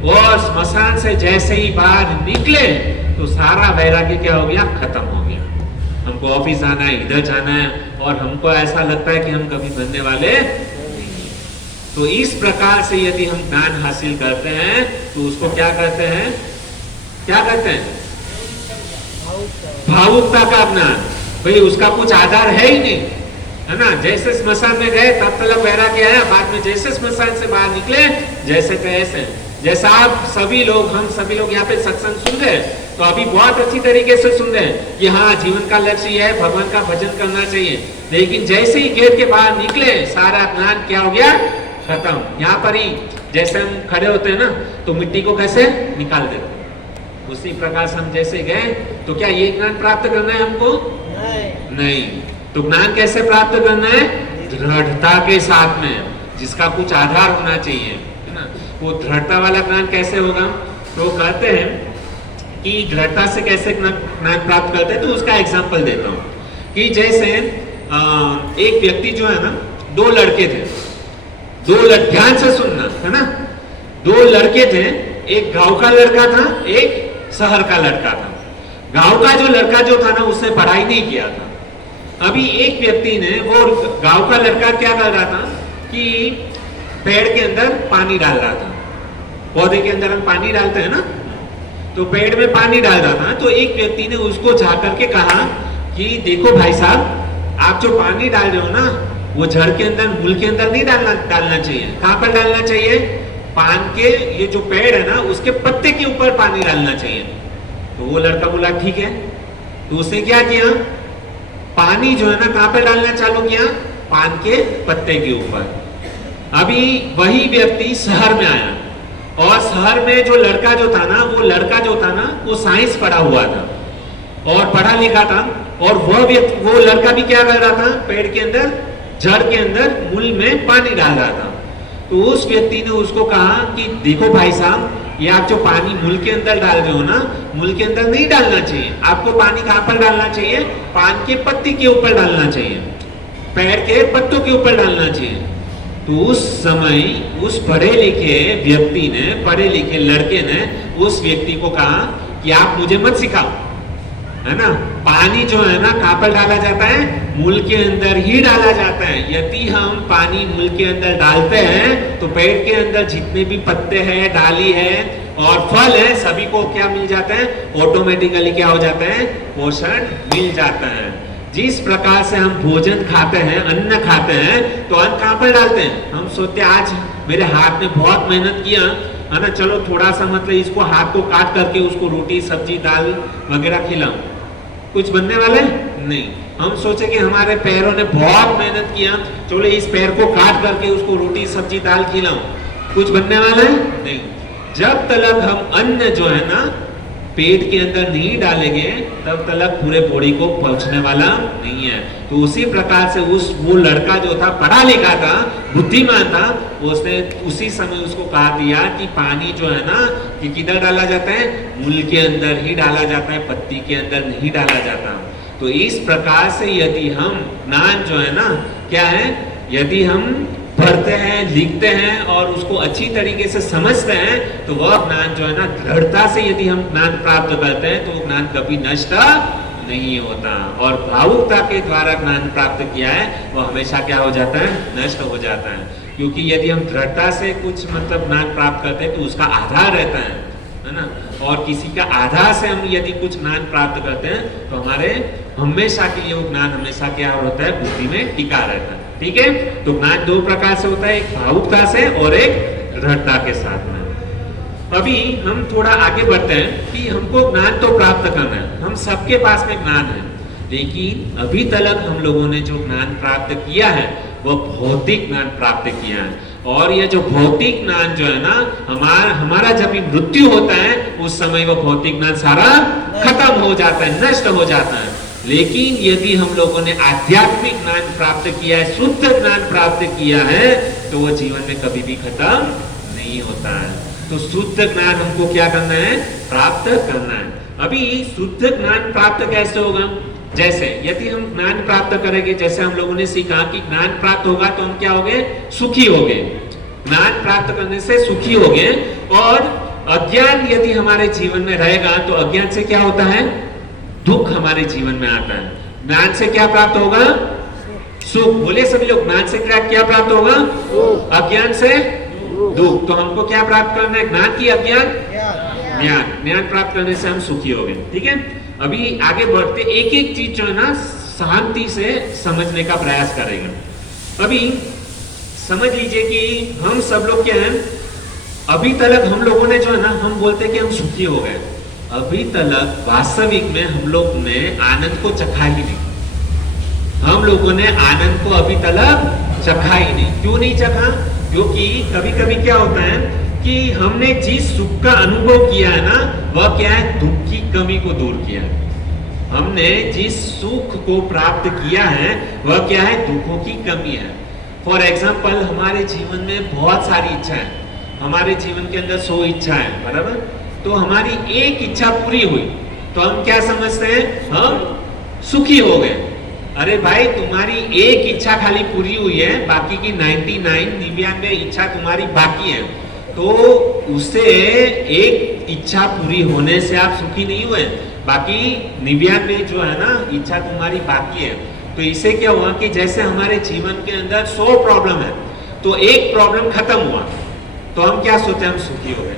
और स्मशान से जैसे ही बाहर निकले तो सारा वैराग्य क्या हो गया? खत्म हो गया। हमको ऑफिस जाना है, इधर जाना है और हमको ऐसा लगता है कि हम कभी बनने वाले नहीं। तो इस प्रकार से यदि हम ज्ञान हासिल करते हैं तो उसको क्या कहते हैं? क्या कहते हैं? भावुकता का ज्ञान। भाई उसका कुछ आधार है ही नहीं, है ना? जैसे स्मशान में गए तब तक वैराग्य आया, बाद में जैसे स्मशान से बाहर निकले जैसे तैसे। जैसा आप सभी लोग, हम सभी लोग यहाँ पे सत्संग सुन रहे हैं तो अभी बहुत अच्छी तरीके से सुन रहे हैं कि हाँ, जीवन का लक्ष्य यह है, भगवान का भजन करना चाहिए। लेकिन जैसे ही गेट के बाहर निकले सारा ज्ञान क्या हो गया? खत्म। यहाँ पर ही जैसे हम खड़े होते हैं ना तो मिट्टी को कैसे निकाल देते हैं, उसी प्रकार से हम जैसे गए तो क्या ये ज्ञान प्राप्त करना है हमको? नहीं। तो ज्ञान कैसे प्राप्त करना है? दृढ़ता के साथ में, जिसका कुछ आधार होना चाहिए, है ना? वो दृढ़ता वाला ज्ञान कैसे होगा? तो कहते हैं कि दृढ़ता से कैसे ज्ञान प्राप्त करते हैं, तो उसका एग्जाम्पल देता हूँ कि जैसे एक व्यक्ति जो है ना, दो लड़के थे, ध्यान से सुनना, है ना? दो लड़के थे, एक गांव का लड़का था, एक शहर का लड़का था। गांव का जो लड़का जो था ना, उसने पढ़ाई नहीं किया था। अभी एक व्यक्ति ने, वो गांव का लड़का क्या कर रहा था कि पेड़ के अंदर पानी डाल रहा था। पौधे के अंदर हम पानी डालते हैं ना, तो पेड़ में पानी डाल रहा था। तो एक व्यक्ति ने उसको जाकर के कहा कि देखो भाई साहब, आप जो पानी डाल रहे हो ना, वो जड़ के अंदर, मूल के अंदर नहीं डालना चाहिए। कहाँ पर डालना चाहिए? पान के, ये जो पेड़ है ना, उसके पत्ते के ऊपर पानी डालना चाहिए। तो वो लड़का बोला ठीक है। तो उसने क्या किया? पानी जो है ना, कहाँ पर डालना चालू किया? पान के पत्ते के ऊपर। अभी वही व्यक्ति शहर में आया और शहर में जो लड़का जो था ना, वो साइंस पढ़ा हुआ था और पढ़ा लिखा था, और वो लड़का भी क्या कर रहा था? पेड़ के अंदर, जड़ के अंदर, मूल में पानी डाल रहा था। तो उस व्यक्ति ने उसको कहा कि देखो भाई साहब, ये आप जो पानी मूल के अंदर डाल रहे हो ना, मूल के अंदर नहीं डालना चाहिए। आपको पानी कहाँ पर डालना चाहिए? पान के पत्ती के ऊपर डालना चाहिए, पेड़ के पत्तों के ऊपर डालना चाहिए। तो उस समय उस पढ़े लिखे व्यक्ति ने, पढ़े लिखे लड़के ने उस व्यक्ति को कहा कि आप मुझे मत सिखाओ, है ना? पानी जो है ना, कहाँ पर डाला जाता है? मूल के अंदर ही डाला जाता है। यदि हम पानी मूल के अंदर डालते हैं तो पेड़ के अंदर जितने भी पत्ते हैं, डाली है और फल है, सभी को क्या मिल जाता है? ऑटोमेटिकली क्या हो जाता है? पोषण मिल जाता है। जिस प्रकार से हम भोजन खाते हैं, अन्न खाते हैं, तो अन्न कहाँ पर डालते हैं? हम सोचते हैं आज मेरे हाथ ने बहुत मेहनत किया, है ना, चलो थोड़ा सा मतलब इसको हाथ को काट करके उसको रोटी सब्जी दाल वगैरह खिलाऊं, कुछ बनने वाला है? नहीं। हम सोचे कि हमारे पैरों ने बहुत मेहनत किया, चलो इस पैर को काट करके उसको रोटी सब्जी दाल खिलाऊं, कुछ बनने वाला है? नहीं। जब तक हम अन्न जो है ना पेट के अंदर नहीं डालेंगे तब तक पूरे बॉडी को पहुंचने वाला नहीं है। तो उसी प्रकार से वो लड़का जो था, पढ़ा लिखा था, बुद्धिमान था, उसने उसी समय उसको कहा दिया कि पानी जो है ना, कि किधर डाला जाता है? मूल के अंदर ही डाला जाता है, पत्ती के अंदर नहीं डाला जाता। तो इस प्रकार से यदि हम ज्ञान जो है ना, क्या है, यदि हम पढ़ते हैं, लिखते हैं और उसको अच्छी तरीके से समझते हैं, तो वह ज्ञान जो है ना, दृढ़ता से यदि हम ज्ञान प्राप्त करते हैं तो ज्ञान कभी नष्ट नहीं होता। और भावुकता के द्वारा ज्ञान प्राप्त किया है वो हमेशा क्या हो जाता है? नष्ट हो जाता है। क्योंकि यदि हम दृढ़ता से कुछ मतलब ज्ञान प्राप्त करते हैं तो उसका आधार रहता है ना? और किसी का आधार से हम यदि कुछ ज्ञान प्राप्त करते हैं तो हमारे हमेशा के लिए वो ज्ञान हमेशा क्या होता है? बुद्धि में टिका रहता है। ठीक है? तो ज्ञान दो प्रकार से होता है, एक भावुकता से और एक दृढ़ता के साथ में। अभी हम थोड़ा आगे बढ़ते हैं कि हमको ज्ञान तो प्राप्त करना है, हम सबके पास में ज्ञान है, लेकिन अभी तक हम लोगों ने जो ज्ञान प्राप्त किया है वो भौतिक ज्ञान प्राप्त किया है। और ये जो भौतिक ज्ञान जो है ना, हमारा जब भी मृत्यु होता है उस समय वो भौतिक ज्ञान सारा खत्म हो जाता है, नष्ट हो जाता है। लेकिन यदि हम लोगों ने आध्यात्मिक ज्ञान प्राप्त किया है, शुद्ध ज्ञान प्राप्त किया है, तो वो जीवन में कभी भी खत्म नहीं होता है। तो शुद्ध ज्ञान हमको क्या करना है? प्राप्त करना है। अभी शुद्ध ज्ञान प्राप्त कैसे होगा? जैसे यदि हम ज्ञान प्राप्त करेंगे, जैसे हम लोगों ने सीखा कि ज्ञान प्राप्त होगा तो हम क्या हो गए? सुखी हो गए। ज्ञान प्राप्त करने से सुखी हो गए। और अज्ञान यदि हमारे जीवन में रहेगा तो अज्ञान से क्या होता है? दुख हमारे जीवन में आता है। ज्ञान से क्या प्राप्त होगा? सुख। बोले सभी लोग, ज्ञान से क्या प्राप्त होगा? अज्ञान से दुख। तो हमको क्या प्राप्त करना है? ज्ञान की अज्ञान ज्ञान। ज्ञान प्राप्त करने से हम सुखी हो गए। ठीक है, अभी आगे बढ़ते एक एक चीज जो है ना शांति से समझने का प्रयास करेगा। अभी समझ लीजिए कि हम सब लोग क्या हैं, अभी तक हम लोगों ने जो है ना, हम बोलते कि हम सुखी हो गए। अभी तक वास्तविक में हम लोग ने आनंद को चखा ही नहीं। हम लोगों ने आनंद को अभी तक चखा ही नहीं। क्यों नहीं चखा? क्योंकि कभी कभी क्या होता है कि हमने जिस सुख का अनुभव किया है ना, वह क्या है? दुख की कमी को दूर किया है। हमने जिस सुख को प्राप्त किया है वह क्या है? दुखों की कमी है। फॉर एग्जाम्पल, हमारे जीवन में बहुत सारी इच्छा है। हमारे जीवन के अंदर 100 इच्छा है, बराबर? तो हमारी एक इच्छा पूरी हुई तो हम क्या समझते हैं? हम सुखी हो गए। अरे भाई, तुम्हारी एक इच्छा खाली पूरी हुई है, बाकी की 99 इच्छा तुम्हारी बाकी है। तो उससे एक इच्छा पूरी होने से आप सुखी नहीं हुए, बाकी 99 जो है ना इच्छा तुम्हारी बाकी है। तो इससे क्या हुआ कि जैसे हमारे जीवन के अंदर 100 प्रॉब्लम है, तो एक प्रॉब्लम खत्म हुआ तो हम क्या सोचे? हम सुखी हो गए।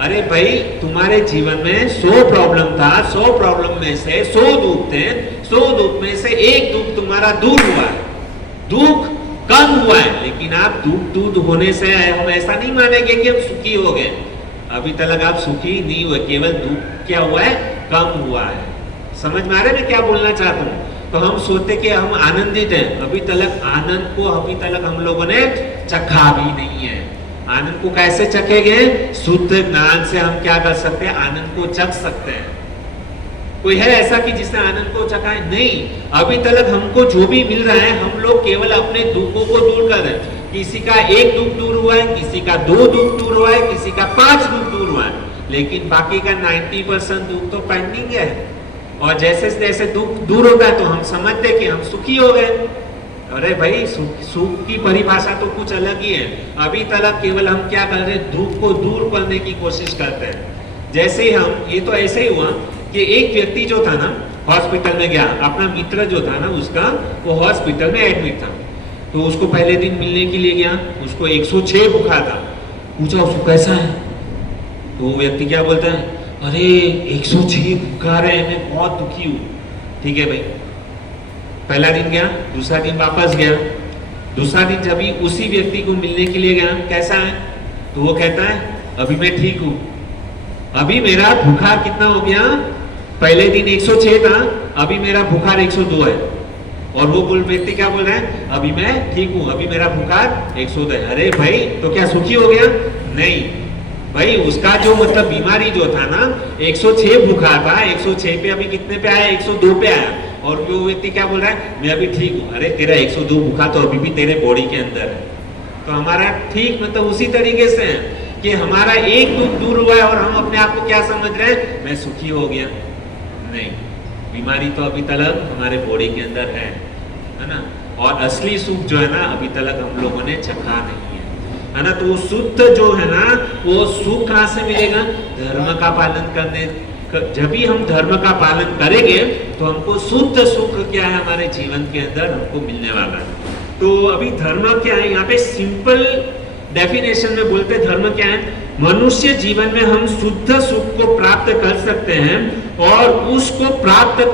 अरे भाई, तुम्हारे जीवन में 100 प्रॉब्लम था, 100 प्रॉब्लम में से 100 दुख थे, 100 दुख में से एक दुख तुम्हारा दूर हुआ है, दुख कम हुआ है। लेकिन आप दुख दूर होने से हम ऐसा नहीं मानेंगे कि हम सुखी हो गए। अभी तक आप सुखी नहीं हुए, केवल दुख क्या हुआ है? कम हुआ है। समझ में आ रहा है मैं क्या बोलना चाहता हूँ? तो हम सोचते कि हम आनंदित हैं, अभी तक आनंद को अभी तक हम लोगों ने चखा भी नहीं है। आनंद को कैसे चखेंगे? शुद्ध ज्ञान से हम क्या कर सकते हैं? आनंद को चख सकते हैं। कोई है ऐसा कि जिसने आनंद को चखा है? नहीं। अभी तक हमको जो भी मिल रहा है, हम लोग केवल अपने दुखों को दूर कर रहे हैं। किसी का एक दुख दूर हुआ है, किसी का 2 दुख दूर हुआ है, किसी का 5 दुख दूर हुआ है, लेकिन बाकी का 90% दुख तो पेंडिंग है। और जैसे जैसे दुख दूर होता है तो हम समझते कि हम सुखी हो गए। अरे भाई, सुख की परिभाषा तो कुछ अलग ही है। अभी तक केवल हम क्या कर रहे हैं? दुख को दूर करने की कोशिश करते हैं। जैसे हम, ये तो ऐसे ही हुआ कि एक व्यक्ति जो था ना हॉस्पिटल में गया, अपना मित्र जो था ना उसका, वो हॉस्पिटल में एडमिट था। तो उसको पहले दिन मिलने के लिए गया, उसको 106 बुखार था। पूछा उसको कैसा है? तो वो व्यक्ति क्या बोलता है? अरे 106 बुखार है, मैं बहुत दुखी हूँ। ठीक है भाई, पहला दिन गया, दूसरा दिन वापस गया, दूसरा दिन जब भी उसी व्यक्ति को मिलने के लिए गया, कैसा है? तो वो कहता है अभी मैं ठीक हूँ, अभी मेरा बुखार कितना हो गया? पहले दिन 106 था, अभी मेरा बुखार 102 है। और वो व्यक्ति क्या बोल रहा है? अभी मैं ठीक हूँ, अभी मेरा बुखार 102 है। अरे भाई, तो क्या सुखी हो गया? नहीं भाई, उसका जो मतलब बीमारी जो था ना, 106 बुखार था, 106 पे अभी कितने पे आया? 102 पे आया। और वो व्यक्ति क्या बोल रहा है? मैं अभी ठीक हूँ। अरे तेरा 102 बुखार तो अभी भी तेरे बॉडी के अंदर है। तो हमारा ठीक मतलब उसी तरीके से है कि हमारा एक दुख दूर हुआ है और हम अपने आप को क्या समझ रहे हैं? मैं सुखी हो गया। नहीं, बीमारी तो अभी तक हमारे बॉडी के अंदर है ना। और असली सुख जो है ना, अभी तक हम लोगों ने चखा नहीं है ना। तो वो शुद्ध जो है ना, वो सुख कहाँ से मिलेगा? धर्म का पालन करने। जब भी हम धर्म का पालन करेंगे तो हमको शुद्ध सुख क्या है हमारे जीवन के अंदर हमको मिलने वाला है। तो अभी धर्म क्या है? यहाँ पे सिंपल डेफिनेशन में बोलते धर्म क्या है? मनुष्य जीवन में हम शुद्ध सुख को प्राप्त कर सकते हैं, और उसको प्राप्त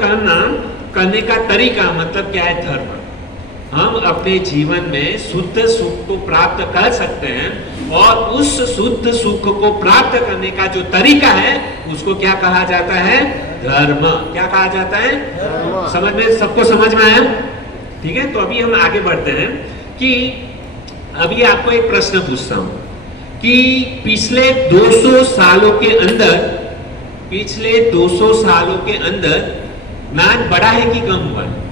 करने का तरीका मतलब क्या है? धर्म। हम अपने जीवन में शुद्ध सुख को प्राप्त कर सकते हैं, और उस शुद्ध सुख को प्राप्त करने का जो तरीका है उसको क्या कहा जाता है? धर्म। क्या कहा जाता है? धर्म। समझ में, सबको समझ में आया? ठीक है, तो अभी हम आगे बढ़ते हैं कि अभी आपको एक प्रश्न पूछता हूं कि पिछले 200 सालों के अंदर, पिछले 200 सालों के अंदर ज्ञान बढ़ा है कि कम हुआ है?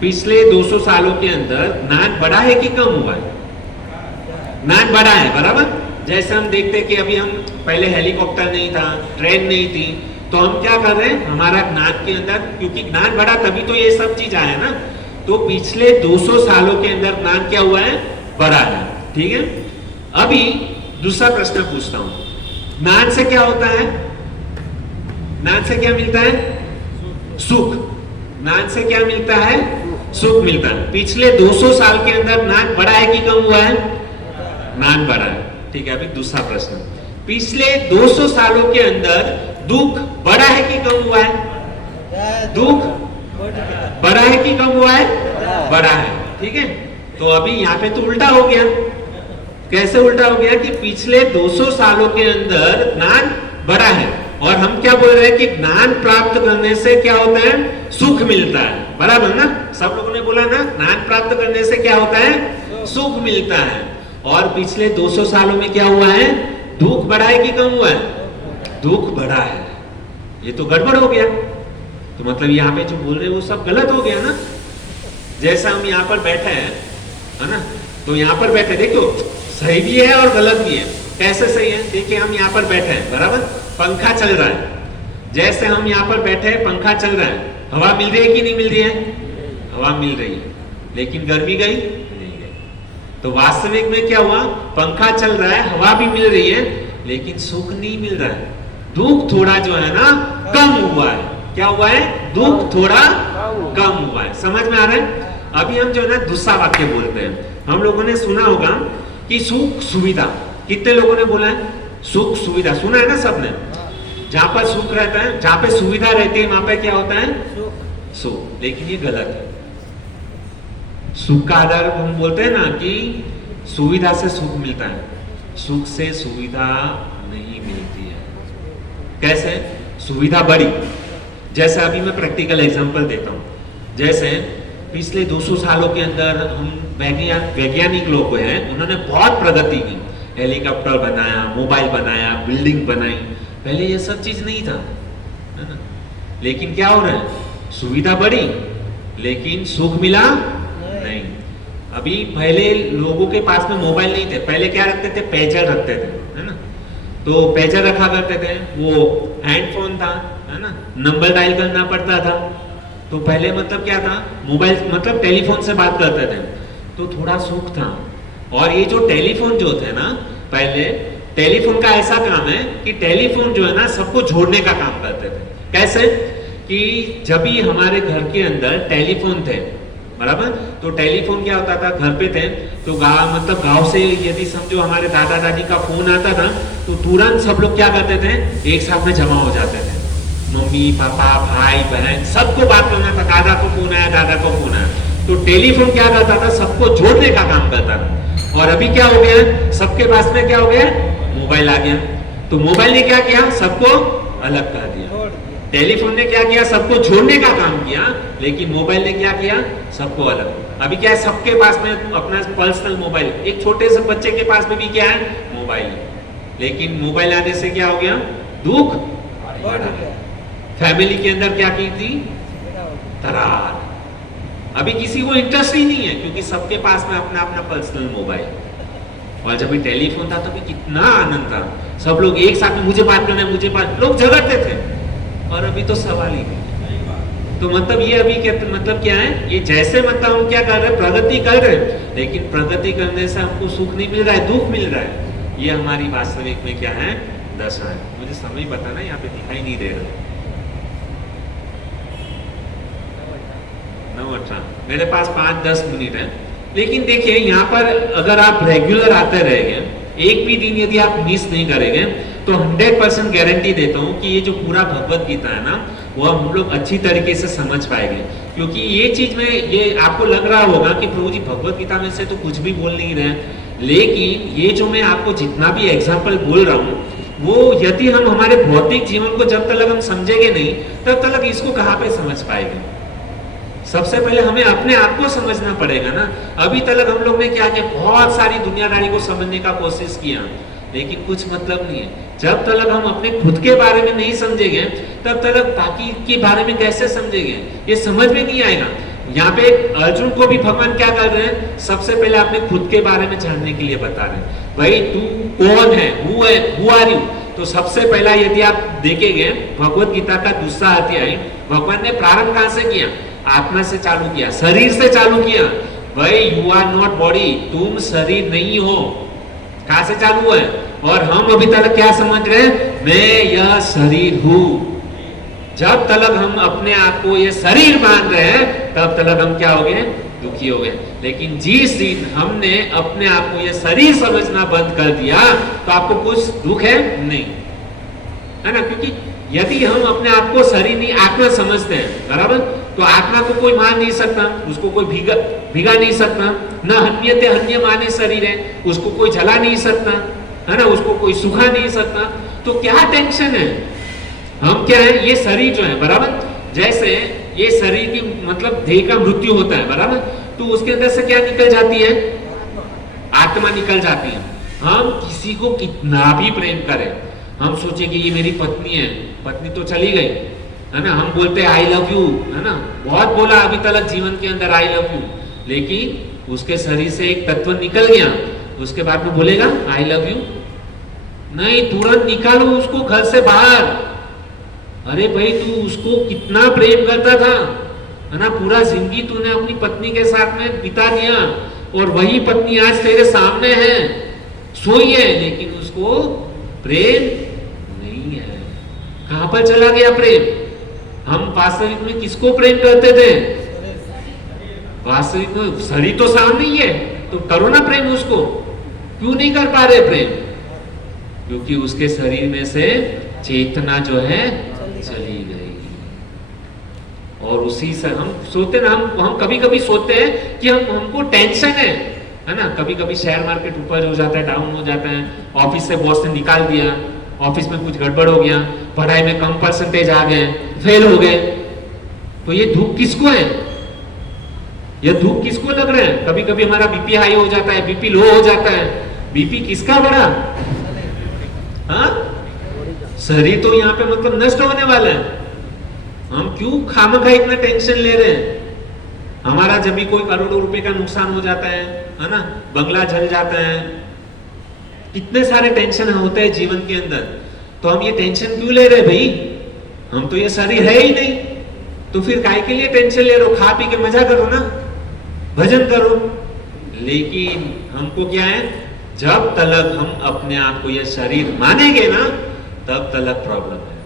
पिछले 200 सालों के अंदर ज्ञान बढ़ा है कि कम हुआ है? ज्ञान बढ़ा है, बराबर। जैसे हम देखते हैं कि अभी हम पहले हेलीकॉप्टर नहीं था, ट्रेन नहीं थी, तो हम क्या कर रहे हैं, हमारा ज्ञान के अंदर, क्योंकि ज्ञान बढ़ा तभी तो ये सब चीज आया ना। तो पिछले 200 सालों के अंदर ज्ञान क्या हुआ है? बढ़ा है। ठीक है, अभी दूसरा प्रश्न पूछता हूं, ज्ञान से क्या होता है? ज्ञान से क्या मिलता है? सुख। ज्ञान से क्या मिलता है? सुख मिलता है। पिछले 200 साल के अंदर ज्ञान बढ़ा है कि कम हुआ है? ज्ञान बढ़ा है। ठीक है, अभी दूसरा प्रश्न, पिछले 200 सालों के अंदर दुख बढ़ा है कि कम हुआ है? दुख बढ़ा है कि कम हुआ है? बढ़ा है। ठीक है, तो अभी यहाँ पे तो उल्टा हो गया। कैसे उल्टा हो गया कि पिछले 200 सालों के अंदर ज्ञान बढ़ा है और हम क्या बोल रहे हैं कि ज्ञान प्राप्त करने से क्या होता है? सुख मिलता है, बराबर ना? सब लोगों ने बोला ना, ज्ञान प्राप्त करने से क्या होता है? सुख मिलता है। और पिछले 200 सालों में क्या हुआ है? दुख बढ़ा है कि कम हुआ है? दुख बढ़ा है। ये तो गड़बड़ हो गया। तो मतलब यहाँ पे जो बोल रहे हैं वो सब गलत हो गया ना। जैसा हम यहाँ पर बैठे हैं, है ना, तो यहाँ पर बैठे, देखो सही भी है और गलत भी है। कैसे सही है? देखिए हम यहाँ पर बैठे हैं, बराबर, पंखा चल रहा है। जैसे हम यहाँ पर बैठे हैं, पंखा चल रहा है, हवा मिल रही है कि नहीं मिल रही है? हवा मिल रही है, लेकिन गर्मी गई नहीं गई। तो वास्तविक में क्या हुआ? पंखा चल रहा है, हवा भी मिल रही है, लेकिन सुख नहीं मिल रहा है। दुख थोड़ा जो है ना कम हुआ है। क्या हुआ है? दुख थोड़ा कम हुआ है। समझ में आ रहा है? अभी हम जो है ना दूसरा वाक्य बोलते हैं। हम लोगों ने सुना होगा कि सुख सुविधा, कितने लोगों ने बोला है? सुख सुविधा सुना है ना सबने? जहां पर सुख रहता है, जहां पे सुविधा रहती है, वहां पे क्या होता है? सुख। लेकिन ये गलत है। सुख का आधार हम बोलते हैं ना कि सुविधा से सुख मिलता है, सुख से सुविधा नहीं मिलती है। कैसे? सुविधा बढ़ी। जैसे अभी मैं प्रैक्टिकल एग्जांपल देता हूं। जैसे पिछले 200 सालों के अंदर हम वैज्ञानिक लोग हैं, उन्होंने बहुत प्रगति की, हेलीकॉप्टर बनाया, मोबाइल बनाया, बिल्डिंग बनाई। पहले ये सब चीज नहीं था, है ना? लेकिन क्या हो रहा है? सुविधा बढ़ी, लेकिन सुख मिला नहीं। अभी पहले लोगों के पास में मोबाइल नहीं थे, पहले क्या रखते थे? पेजर रखते थे, है ना? तो पेजर रखा करते थे, वो हैंडफोन था, है ना, नंबर डायल करना पड़ता था। तो पहले मतलब क्या था? मोबाइल मतलब टेलीफोन से बात करते थे, तो थोड़ा सुख था। और ये जो टेलीफोन जो थे ना, पहले टेलीफोन का ऐसा काम है कि टेलीफोन जो है ना सबको जोड़ने का काम करते थे। कैसे? कि जब भी हमारे घर के अंदर टेलीफोन थे, बराबर, तो टेलीफोन क्या होता था? घर पे थे तो मतलब गांव से यदि समझो हमारे दादा दादी का फोन आता था, तो तुरंत सब लोग क्या करते थे? एक साथ में जमा हो जाते थे। मम्मी पापा भाई बहन सबको बात करना था। दादा को फोन आया, दादा को फोन आया, तो टेलीफोन क्या करता था? सबको जोड़ने का काम करता था। और अभी क्या हो गया? सबके पास में क्या हो गया? मोबाइल आ गया। तो मोबाइल ने क्या किया? सबको अलग कर दिया। टेलीफोन ने क्या किया? सबको जोड़ने का काम किया, लेकिन मोबाइल ने क्या किया? सबको अलग। अभी क्या है? सबके पास में अपना पर्सनल मोबाइल, एक छोटे से बच्चे के पास में भी क्या है? मोबाइल। लेकिन मोबाइल आने से क्या हो गया? दुख बढ़ गया। फैमिली के अंदर क्या की थी? दरार। अभी किसी को इंटरेस्ट ही नहीं है, क्योंकि सबके पास में अपना अपना पर्सनल मोबाइल। और जब भी टेलीफोन था तो भी कितना आनंद था, सब लोग एक साथ में मुझे बात करना है, मुझे बात, लोग झगड़ते थे। और अभी तो सवाल ही नहीं। तो मतलब ये अभी मतलब क्या है? ये जैसे मतलब हम क्या कर रहे हैं? प्रगति कर रहे हैं, लेकिन प्रगति करने से हमको सुख नहीं मिल रहा है, दुख मिल रहा है। ये हमारी वास्तविक में क्या है? दशा है। मुझे समय बताना, यहाँ पे दिखाई नहीं दे रहा। 9:18 मेरे पास 5-10 मिनट है। लेकिन देखिए यहाँ पर अगर आप रेगुलर आते रहेंगे, एक भी दिन यदि आप मिस नहीं करेंगे, तो 100% गारंटी देता हूँ कि ये जो पूरा भगवत गीता है ना, वो हम लोग अच्छी तरीके से समझ पाएंगे। क्योंकि ये चीज में ये आपको लग रहा होगा कि प्रभु जी भगवत गीता में से तो कुछ भी बोल नहीं रहे, लेकिन ये जो मैं आपको जितना भी एग्जाम्पल बोल रहा हूँ, ये सब कुछ भगवत गीता से ही है। वो यदि हम हमारे भौतिक जीवन को जब तक हम समझेंगे नहीं, तब तक इसको कहाँ पे समझ पाएंगे। सबसे पहले हमें अपने आप को समझना पड़ेगा ना। अभी तक हम लोग ने क्या किया, बहुत सारी दुनियादारी को समझने का कोशिश किया, लेकिन कुछ मतलब नहीं है। जब तक हम अपने खुद के बारे में नहीं समझेंगे, तब तक बाकी के बारे में कैसे समझेंगे, ये समझ में नहीं आएगा। यहाँ पे अर्जुन को भी भगवान क्या कर रहे हैं, सबसे पहले अपने खुद के बारे में जानने के लिए बता रहे हैं। भाई तू कौन है, हु आर यू। तो सबसे पहला यदि आप देखेंगे भगवत गीता का दूसरा अध्याय, भगवान ने प्रारंभ कहां से किया, आत्मा से चालू किया, शरीर से चालू किया। भाई यू आर नॉट बॉडी, तुम शरीर नहीं हो। कहां से चालू है, और हम अभी तक क्या समझ रहे हैं, मैं यह शरीर हूं। जब तक हम अपने आप को ये शरीर मान रहे हैं, तब तक हम क्या हो गए, दुखी हो गए। लेकिन जिस दिन हमने अपने आप को ये शरीर समझना बंद कर दिया, तो आपको कुछ दुख है नहीं, है ना। क्योंकि यदि हम अपने आप को शरीर नहीं आत्मा समझते हैं, बराबर, तो आत्मा को कोई मान नहीं सकता, उसको कोई भिगा नहीं सकता। न हन्यते हन्य माने शरीर है, उसको कोई जला नहीं सकता, है ना, उसको कोई सुखा नहीं सकता। तो क्या टेंशन है, हम क्या है, ये शरीर जो है, बराबर, जैसे ये शरीर की मतलब देह का मृत्यु होता है, बराबर, तो उसके अंदर से क्या निकल जाती है, आत्मा निकल जाती है। हम किसी को कितना भी प्रेम करें, हम सोचे कि ये मेरी पत्नी है, पत्नी तो चली गई, है ना, हम बोलते हैं आई लव यू, है ना, बहुत बोला अभी तक जीवन के अंदर आई लव यू, लेकिन उसके शरीर से एक तत्व निकल गया, उसके बाद में बोलेगा आई लव यू नहीं, तुरंत निकालो उसको घर से बाहर। अरे भाई तू उसको कितना प्रेम करता था, है ना, पूरा जिंदगी तूने अपनी पत्नी के साथ में बिता दिया, और वही पत्नी आज तेरे सामने है, सोई है, लेकिन उसको प्रेम नहीं है। कहां पर चला गया प्रेम। हम वास्तविक में किसको प्रेम करते थे, वास्तविक में शरीर तो सामने ही है, तो करो ना प्रेम उसको। क्यों नहीं कर पा रहे प्रेम, क्योंकि उसके शरीर में से चेतना जो है चली गई। और उसी से हम सोते ना, हम कभी कभी सोते हैं कि हमको टेंशन है ना। कभी कभी शेयर मार्केट ऊपर हो जाता है, डाउन हो जाता है, ऑफिस से बॉस ने निकाल दिया, ऑफिस में कुछ गड़बड़ हो गया, पढ़ाई में कम परसेंटेज आ गए, फेल हो गए, तो ये दुख किसको है, ये दुख किसको लग रहा है। कभी कभी हमारा बीपी हाई हो जाता है, बीपी लो हो जाता है, बीपी किसका बढ़ा, हाँ, शरीर तो यहाँ पे मतलब नष्ट होने वाला है। हम क्यों खामखा इतना टेंशन ले रहे हैं। हमारा जब भी कोई करोड़ों रुपए का नुकसान हो जाता है ना, बंगला जल जाता है, कितने सारे टेंशन होते हैं जीवन के अंदर, तो हम ये टेंशन क्यों ले रहे भाई, हम तो ये शरीर है ही नहीं, तो फिर काय के लिए टेंशन ले रहे हो। खा पी के मजा करो ना, भजन करो। लेकिन हमको क्या है, जब तक हम अपने आप को ये शरीर मानेंगे ना, तब तक प्रॉब्लम है।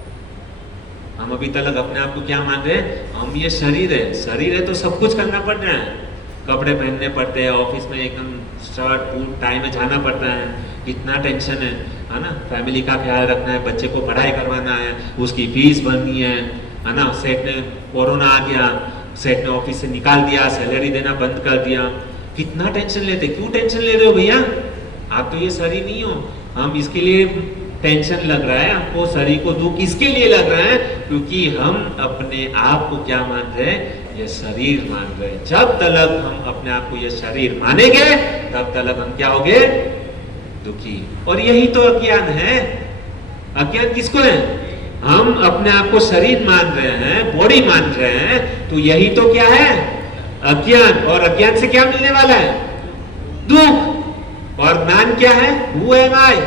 हम अभी तक अपने आप को क्या मान रहे हैं, हम ये शरीर है, शरीर है तो सब कुछ करना पड़ रहा है, कपड़े पहनने पड़ते हैं, ऑफिस में एकदम शर्ट बूट टाई में जाना पड़ता है, कितना टेंशन है ना, फैमिली का ख्याल रखना है, बच्चे को पढ़ाई करवाना है, उसकी फीस भरनी है ना। सेठ ने कोरोना आ गया, सेठ ने ऑफिस से निकाल दिया, सैलरी देना बंद कर दिया, कितना टेंशन लेते। क्यों टेंशन ले रहे हो भैया, आप तो ये शरीर नहीं हो। हम इसके लिए टेंशन लग रहा है, हमको शरीर को दुख इसके लिए लग रहा है क्योंकि हम अपने आप को क्या मान रहे हैं, ये शरीर मान रहे हैं। जब तक हम अपने आप को ये शरीर मानेंगे, तब तक हम क्या होंगे, दुखी। और यही तो अज्ञान है। अज्ञान किसको है, हम अपने आप को शरीर मान रहे हैं, बॉडी मान रहे हैं, तो यही तो क्या है, अज्ञान। और अज्ञान से क्या मिलने वाला है, दुख। और ज्ञान क्या है, हु एम आई,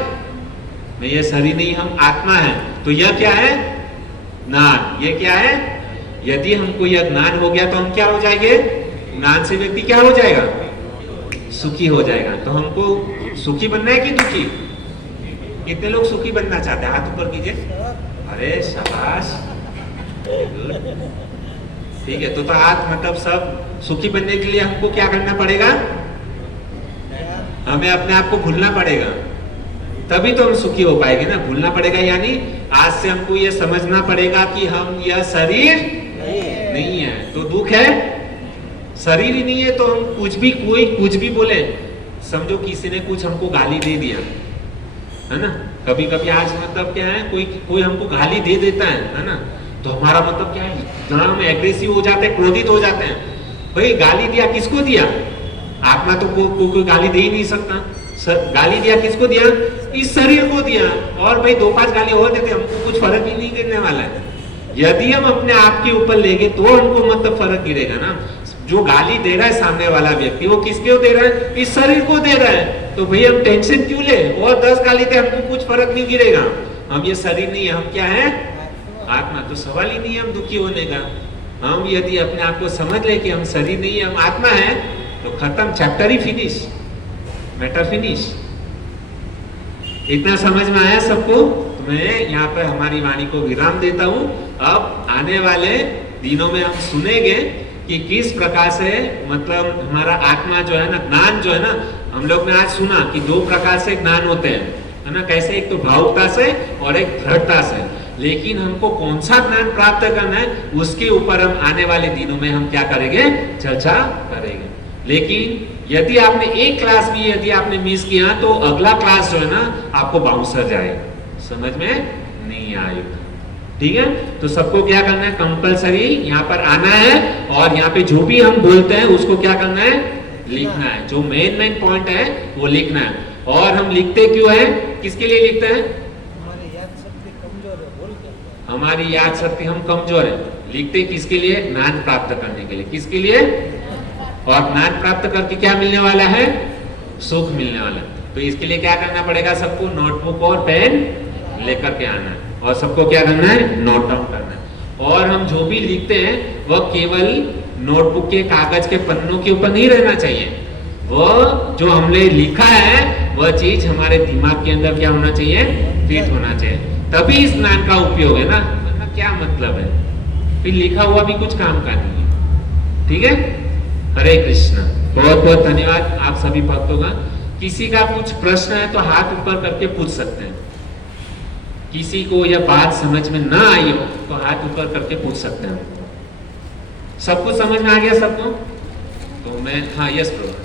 मैं ये शरीर नहीं, हम आत्मा है, तो यह क्या है, ज्ञान। ये क्या है, यदि हमको यह ज्ञान हो गया तो हम क्या हो जाएंगे, ज्ञान से व्यक्ति क्या हो जाएगा, सुखी हो जाएगा। तो हमको सुखी बनना है कि दुखी, कितने लोग सुखी बनना चाहते हैं, हाथ ऊपर कीजिए। अरे शाबाश, ठीक है। तो हाथ मतलब सब सुखी बनने के लिए हमको क्या करना पड़ेगा, हमें अपने आप को भूलना पड़ेगा, तभी तो हम सुखी हो पाएंगे ना। भूलना पड़ेगा यानी आज से हमको ये समझना पड़ेगा कि हम यह शरीर नहीं है, तो दुख है, शरीर ही नहीं है, तो हम कुछ भी, कोई कुछ भी बोले, समझो किसी ने कुछ हमको गाली दे दिया, है ना, कभी कभी आज मतलब क्या है, कोई कोई हमको गाली दे देता है ना, तो हमारा मतलब क्या है, इतना हम एग्रेसिव हो जाते हैं, क्रोधित हो जाते हैं। भाई गाली दिया किसको दिया? आत्मा तो कोई गाली दे ही नहीं सकता। गाली दिया किसको दिया? इस शरीर को दिया। और भाई 2-5 गाली और देते, हमको कुछ फर्क ही नहीं गिरने वाला है। यदि हम अपने आप के ऊपर लेंगे तो हमको मतलब फर्क गिरेगा ना। जो गाली दे रहा है सामने वाला व्यक्ति, वो किसको दे रहा है? इस शरीर को दे रहा है। तो भाई हम टेंशन क्यों ले? और 10 गाली दे, हमको कुछ फर्क नहीं गिरेगा। हम ये शरीर नहीं है, हम क्या है? आत्मा। तो सवाल ही नहीं है हम दुखी होने का। हम यदि अपने आप को समझ ले कि हम शरीर नहीं है, हम आत्मा है, तो खत्म, चैप्टर ही फिनिश, मैटर फिनिश। इतना समझ में आया सबको? तो मैं यहाँ पर हमारी वाणी को विराम देता हूँ। अब आने वाले दिनों में हम सुनेंगे कि किस प्रकार से मतलब हमारा आत्मा जो है ना, ज्ञान जो है ना, हम लोग ने आज सुना कि 2 प्रकार से ज्ञान होते हैं, है ना। कैसे? एक तो भावुकता से और एक दृढ़ता से। लेकिन हमको कौन सा ज्ञान प्राप्त करना है, उसके ऊपर हम आने वाले दिनों में हम क्या करेंगे? चर्चा करेंगे। लेकिन यदि आपने एक क्लास भी यदि आपने मिस किया, तो अगला क्लास जो है ना आपको बाउंसर जाएगा, समझ में नहीं आएगा। ठीक है? तो सबको क्या करना है? कंपलसरी यहाँ पर आना है, और यहाँ पे जो भी हम बोलते हैं उसको क्या करना है? लिखना है। जो मेन पॉइंट है वो लिखना है। और हम लिखते क्यों है? किसके लिए लिखते हैं? हमारी याद शक्ति कमजोर है, बोल के। हमारी याद शक्ति हम कमजोर है। लिखते किसके लिए? ज्ञान प्राप्त करने के लिए। किसके लिए? और ज्ञान प्राप्त करके क्या मिलने वाला है? सुख मिलने वाला है। तो इसके लिए क्या करना पड़ेगा? सबको नोटबुक और पेन लेकर के आना है, और सबको क्या करना है? नोट डाउन करना है। और हम जो भी लिखते हैं वह केवल नोटबुक के कागज के पन्नों के ऊपर नहीं रहना चाहिए। वह जो हमने लिखा है वह चीज हमारे दिमाग के अंदर क्या होना चाहिए? फिट होना चाहिए। तभी इस ज्ञान का उपयोग है ना, वरना क्या मतलब है? फिर लिखा हुआ भी कुछ काम का नहीं है। ठीक है? हरे कृष्ण। बहुत बहुत धन्यवाद आप सभी भक्तों का। किसी का कुछ प्रश्न है तो हाथ ऊपर करके पूछ सकते हैं। किसी को यह बात समझ में ना आई हो तो हाथ ऊपर करके पूछ सकते हैं। सबको समझ में आ गया सबको? तो मैं, हाँ, यस प्रभु।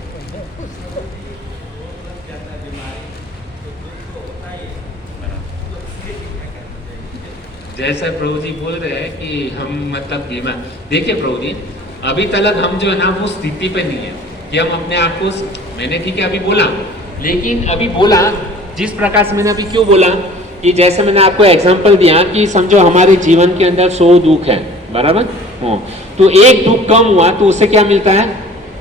जैसा प्रभु जी बोल रहे हैं कि हम मतलब बीमार, देखिए प्रभु जी, अभी तक हम जो है ना वो स्थिति पे नहीं है कि हम अपने आप को, मैंने ठीक है अभी बोला, लेकिन अभी बोला जिस प्रकार से मैंने अभी क्यों बोला कि जैसे मैंने आपको एग्जांपल दिया कि समझो हमारे जीवन के अंदर 100 दुख है, बराबर हो, तो एक दुख कम हुआ तो उससे क्या मिलता है?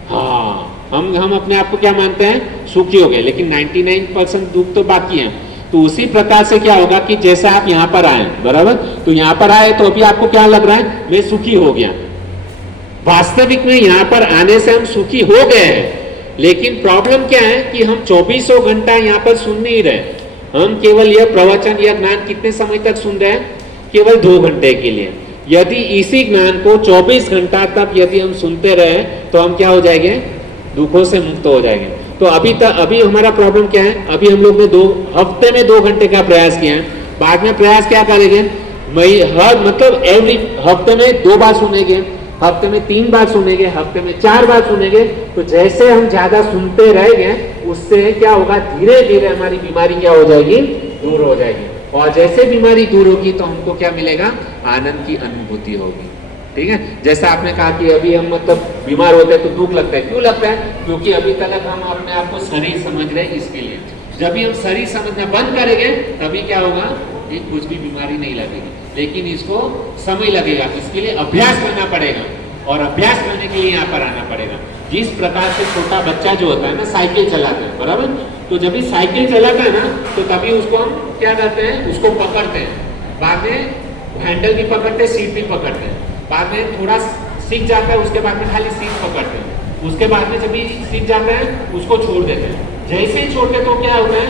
हाँ, हम अपने आप को क्या मानते हैं? सुखी हो गए, लेकिन 99% दुख तो बाकी है। तो उसी प्रकार से क्या होगा कि जैसे आप यहाँ पर आए, बराबर, तो यहाँ पर आए तो अभी आपको क्या लग रहा है? मैं सुखी हो गया। वास्तविक में यहाँ पर आने से हम सुखी हो गए हैं, लेकिन प्रॉब्लम क्या है कि हम 24 घंटा यहाँ पर सुन नहीं रहे। हम केवल यह प्रवचन या ज्ञान कितने समय तक सुन रहे हैं? केवल 2 घंटे के लिए। यदि इसी ज्ञान को 24 घंटा तक यदि हम सुनते रहे तो हम क्या हो जाएंगे? दुखों से मुक्त हो जाएंगे। तो अभी हमारा प्रॉब्लम क्या है? अभी हम लोग ने 2 हफ्ते में 2 घंटे का प्रयास किया है। बाद में प्रयास क्या करेंगे? हर मतलब एवरी हफ्ते में 2 बार सुनेंगे, हफ्ते में 3 बार सुनेंगे, हफ्ते में 4 बार सुनेंगे। तो जैसे हम ज्यादा सुनते रहेंगे उससे क्या होगा? धीरे धीरे हमारी बीमारी क्या हो जाएगी? दूर हो जाएगी। और जैसे बीमारी दूर होगी तो हमको क्या मिलेगा? आनंद की अनुभूति होगी। ठीक है? जैसे आपने कहा कि अभी हम मतलब बीमार होते हैं तो दुख लगता है। क्यों लगता है? क्योंकि अभी तक हम अपने आप को शरीर समझ रहे हैं, इसके लिए। जब भी हम शरीर समझना बंद करेंगे तभी क्या होगा? कि कुछ भी बीमारी नहीं लगेगी, लेकिन इसको समय लगेगा। इसके लिए अभ्यास करना पड़ेगा, और अभ्यास करने के लिए यहाँ पर आना पड़ेगा। जिस प्रकार से छोटा बच्चा जो होता है ना, साइकिल चलाता है, बराबर, तो जब भी साइकिल चलाता है ना तो तभी उसको हम क्या करते हैं? उसको पकड़ते हैं, बाद में हैंडल भी पकड़ते हैं, सीट भी पकड़ते हैं, बाद में थोड़ा सीख जाता है, उसके बाद में खाली सीट पकड़ते हैं, उसके बाद में जब भी सीख जाता है उसको छोड़ देते हैं। जैसे ही छोड़ते तो क्या होता है?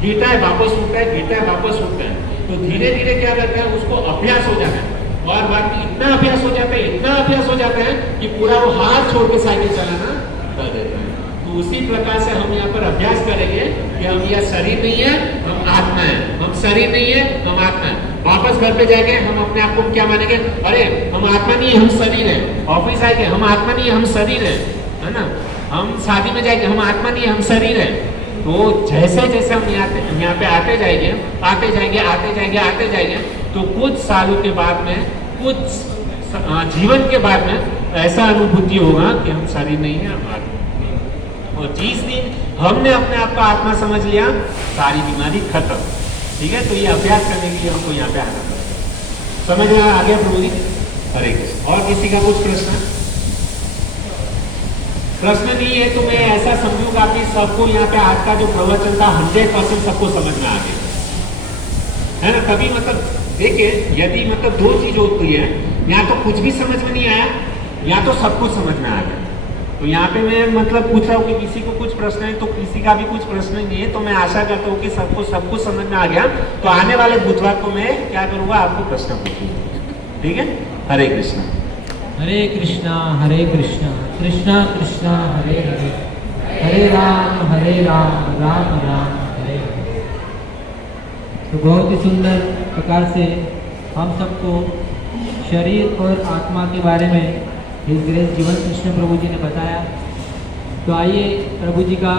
गिरता है, वापस उठता है, गिरता है, वापस उठता है। तो धीरे धीरे क्या करता है? उसको अभ्यास हो जाता है, और बाद में इतना अभ्यास हो जाता है, इतना अभ्यास हो जाता है कि पूरा वो हाथ छोड़ के साइकिल चलाना कर देता है। तो उसी प्रकार से हम यहाँ पर अभ्यास करेंगे कि हम यह शरीर नहीं है, हम आत्मा है। हम शरीर नहीं है, हम आत्मा है। वापस घर पे जाएंगे हम अपने आप को क्या मानेंगे? अरे हम आत्मा नहीं है, हम शरीर है। ऑफिस आएंगे हम आत्मा नहीं है, हम शरीर है ना। हम शादी में जाएंगे हम आत्मा नहीं है, हम शरीर है। तो जैसे जैसे हम यहाँ पे आते जाएंगे आते जाएंगे आते जाएंगे आते जाएंगे, तो कुछ सालों के बाद में, कुछ जीवन के बाद में ऐसा अनुभूति होगा कि हम शरीर नहीं है, हम आत्मा है। और जिस दिन हमने अपने आप को आत्मा समझ लिया, सारी बीमारी खत्म। ठीक है, तो ये अभ्यास करने के लिए हमको यहाँ पे आना पड़ेगा। समझ में आ गया प्रभु जी? हरे कृष्ण। और किसी का कुछ प्रश्न? प्रश्न नहीं है तो मैं ऐसा समझूंगा कि सबको यहाँ पे आज का जो प्रवचन था 100% सबको समझ में आ गया है ना। कभी मतलब देखिए, यदि मतलब दो चीज होती है, यहाँ तो कुछ भी समझ में नहीं आया, यहाँ तो सब कुछ समझ में आ गया। तो यहाँ पे मैं मतलब पूछ रहा हूँ कि किसी को कुछ प्रश्न है, तो किसी का भी कुछ प्रश्न नहीं है, तो मैं आशा करता हूँ कि सबको सब कुछ समझ में आ गया। तो आने वाले बुधवार को मैं क्या करूँगा, आपको प्रश्न पूछूंगा। ठीक है, हरे कृष्णा। हरे कृष्णा कृष्णा कृष्णा हरे हरे, हरे राम राम राम हरे हरे। तो बहुत ही सुंदर प्रकार से हम सबको शरीर और आत्मा के बारे में हिज ग्रेस जीवन कृष्ण प्रभु जी ने बताया। तो आइए प्रभु जी का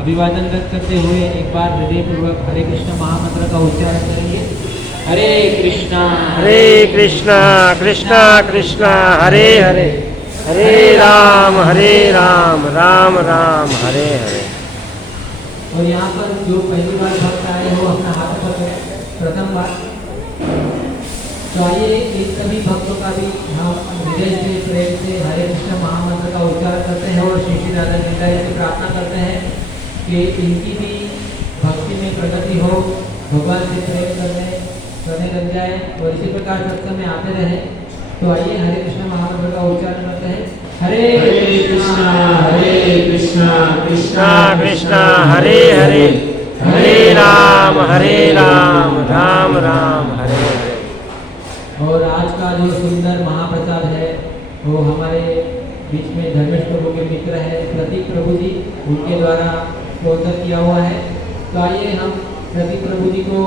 अभिवादन व्यक्त करते हुए एक बार हृदयपूर्वक हरे कृष्ण महामंत्र का उच्चारण करेंगे। हरे कृष्णा कृष्णा कृष्णा हरे हरे, हरे राम राम राम हरे हरे। और यहाँ पर जो पहली बार भक्त आए हो अपना हाथ पकड़े, प्रथम बार। तो आइए इन सभी भक्तों का भी हम हृदय से प्रेम से हरे कृष्ण महामंत्र का उच्चारण करते हैं और श्री श्री राधा गिरधारी से प्रार्थना करते हैं कि इनकी भी भक्ति में प्रगति हो, भगवान से प्रेम करने लग जाए और इसी प्रकार सत्संग में आते रहे। तो आइए हरे कृष्ण महामंत्र का उच्चारण करते हैं। हरे कृष्णा कृष्णा कृष्णा हरे हरे, हरे राम राम राम हरे हरे। और आज का जो सुंदर महाप्रसाद है वो हमारे बीच में धर्मेश प्रभु के मित्र है प्रतीक प्रभु जी, उनके द्वारा स्पॉन्सर किया हुआ है। तो आइए हम प्रतीक प्रभु जी को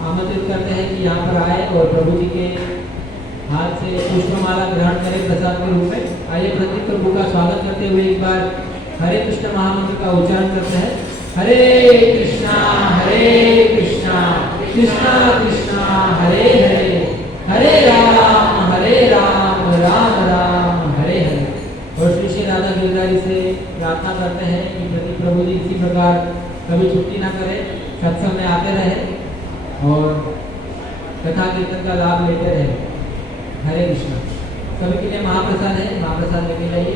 आमंत्रित करते हैं कि यहाँ पर आए और प्रभु जी के हाथ से पुष्पमाला ग्रहण करें प्रसाद के रूप में। आइए प्रतीक प्रभु का स्वागत करते हुए एक बार हरे कृष्ण महामंत्र का उच्चारण करते हैं। हरे कृष्णा कृष्णा कृष्णा हरे हरे, हरे राम राम राम हरे हरे। और श्री श्री राधा गिरधारी से प्रार्थना करते हैं कि प्रतीक प्रभु जी इसी प्रकार कभी छुट्टी ना करें, सत्संग में आते रहे और कथा कीर्तन का लाभ लेते रहे। हरे कृष्ण। सभी के लिए महाप्रसाद है, महाप्रसाद लेके जाइए।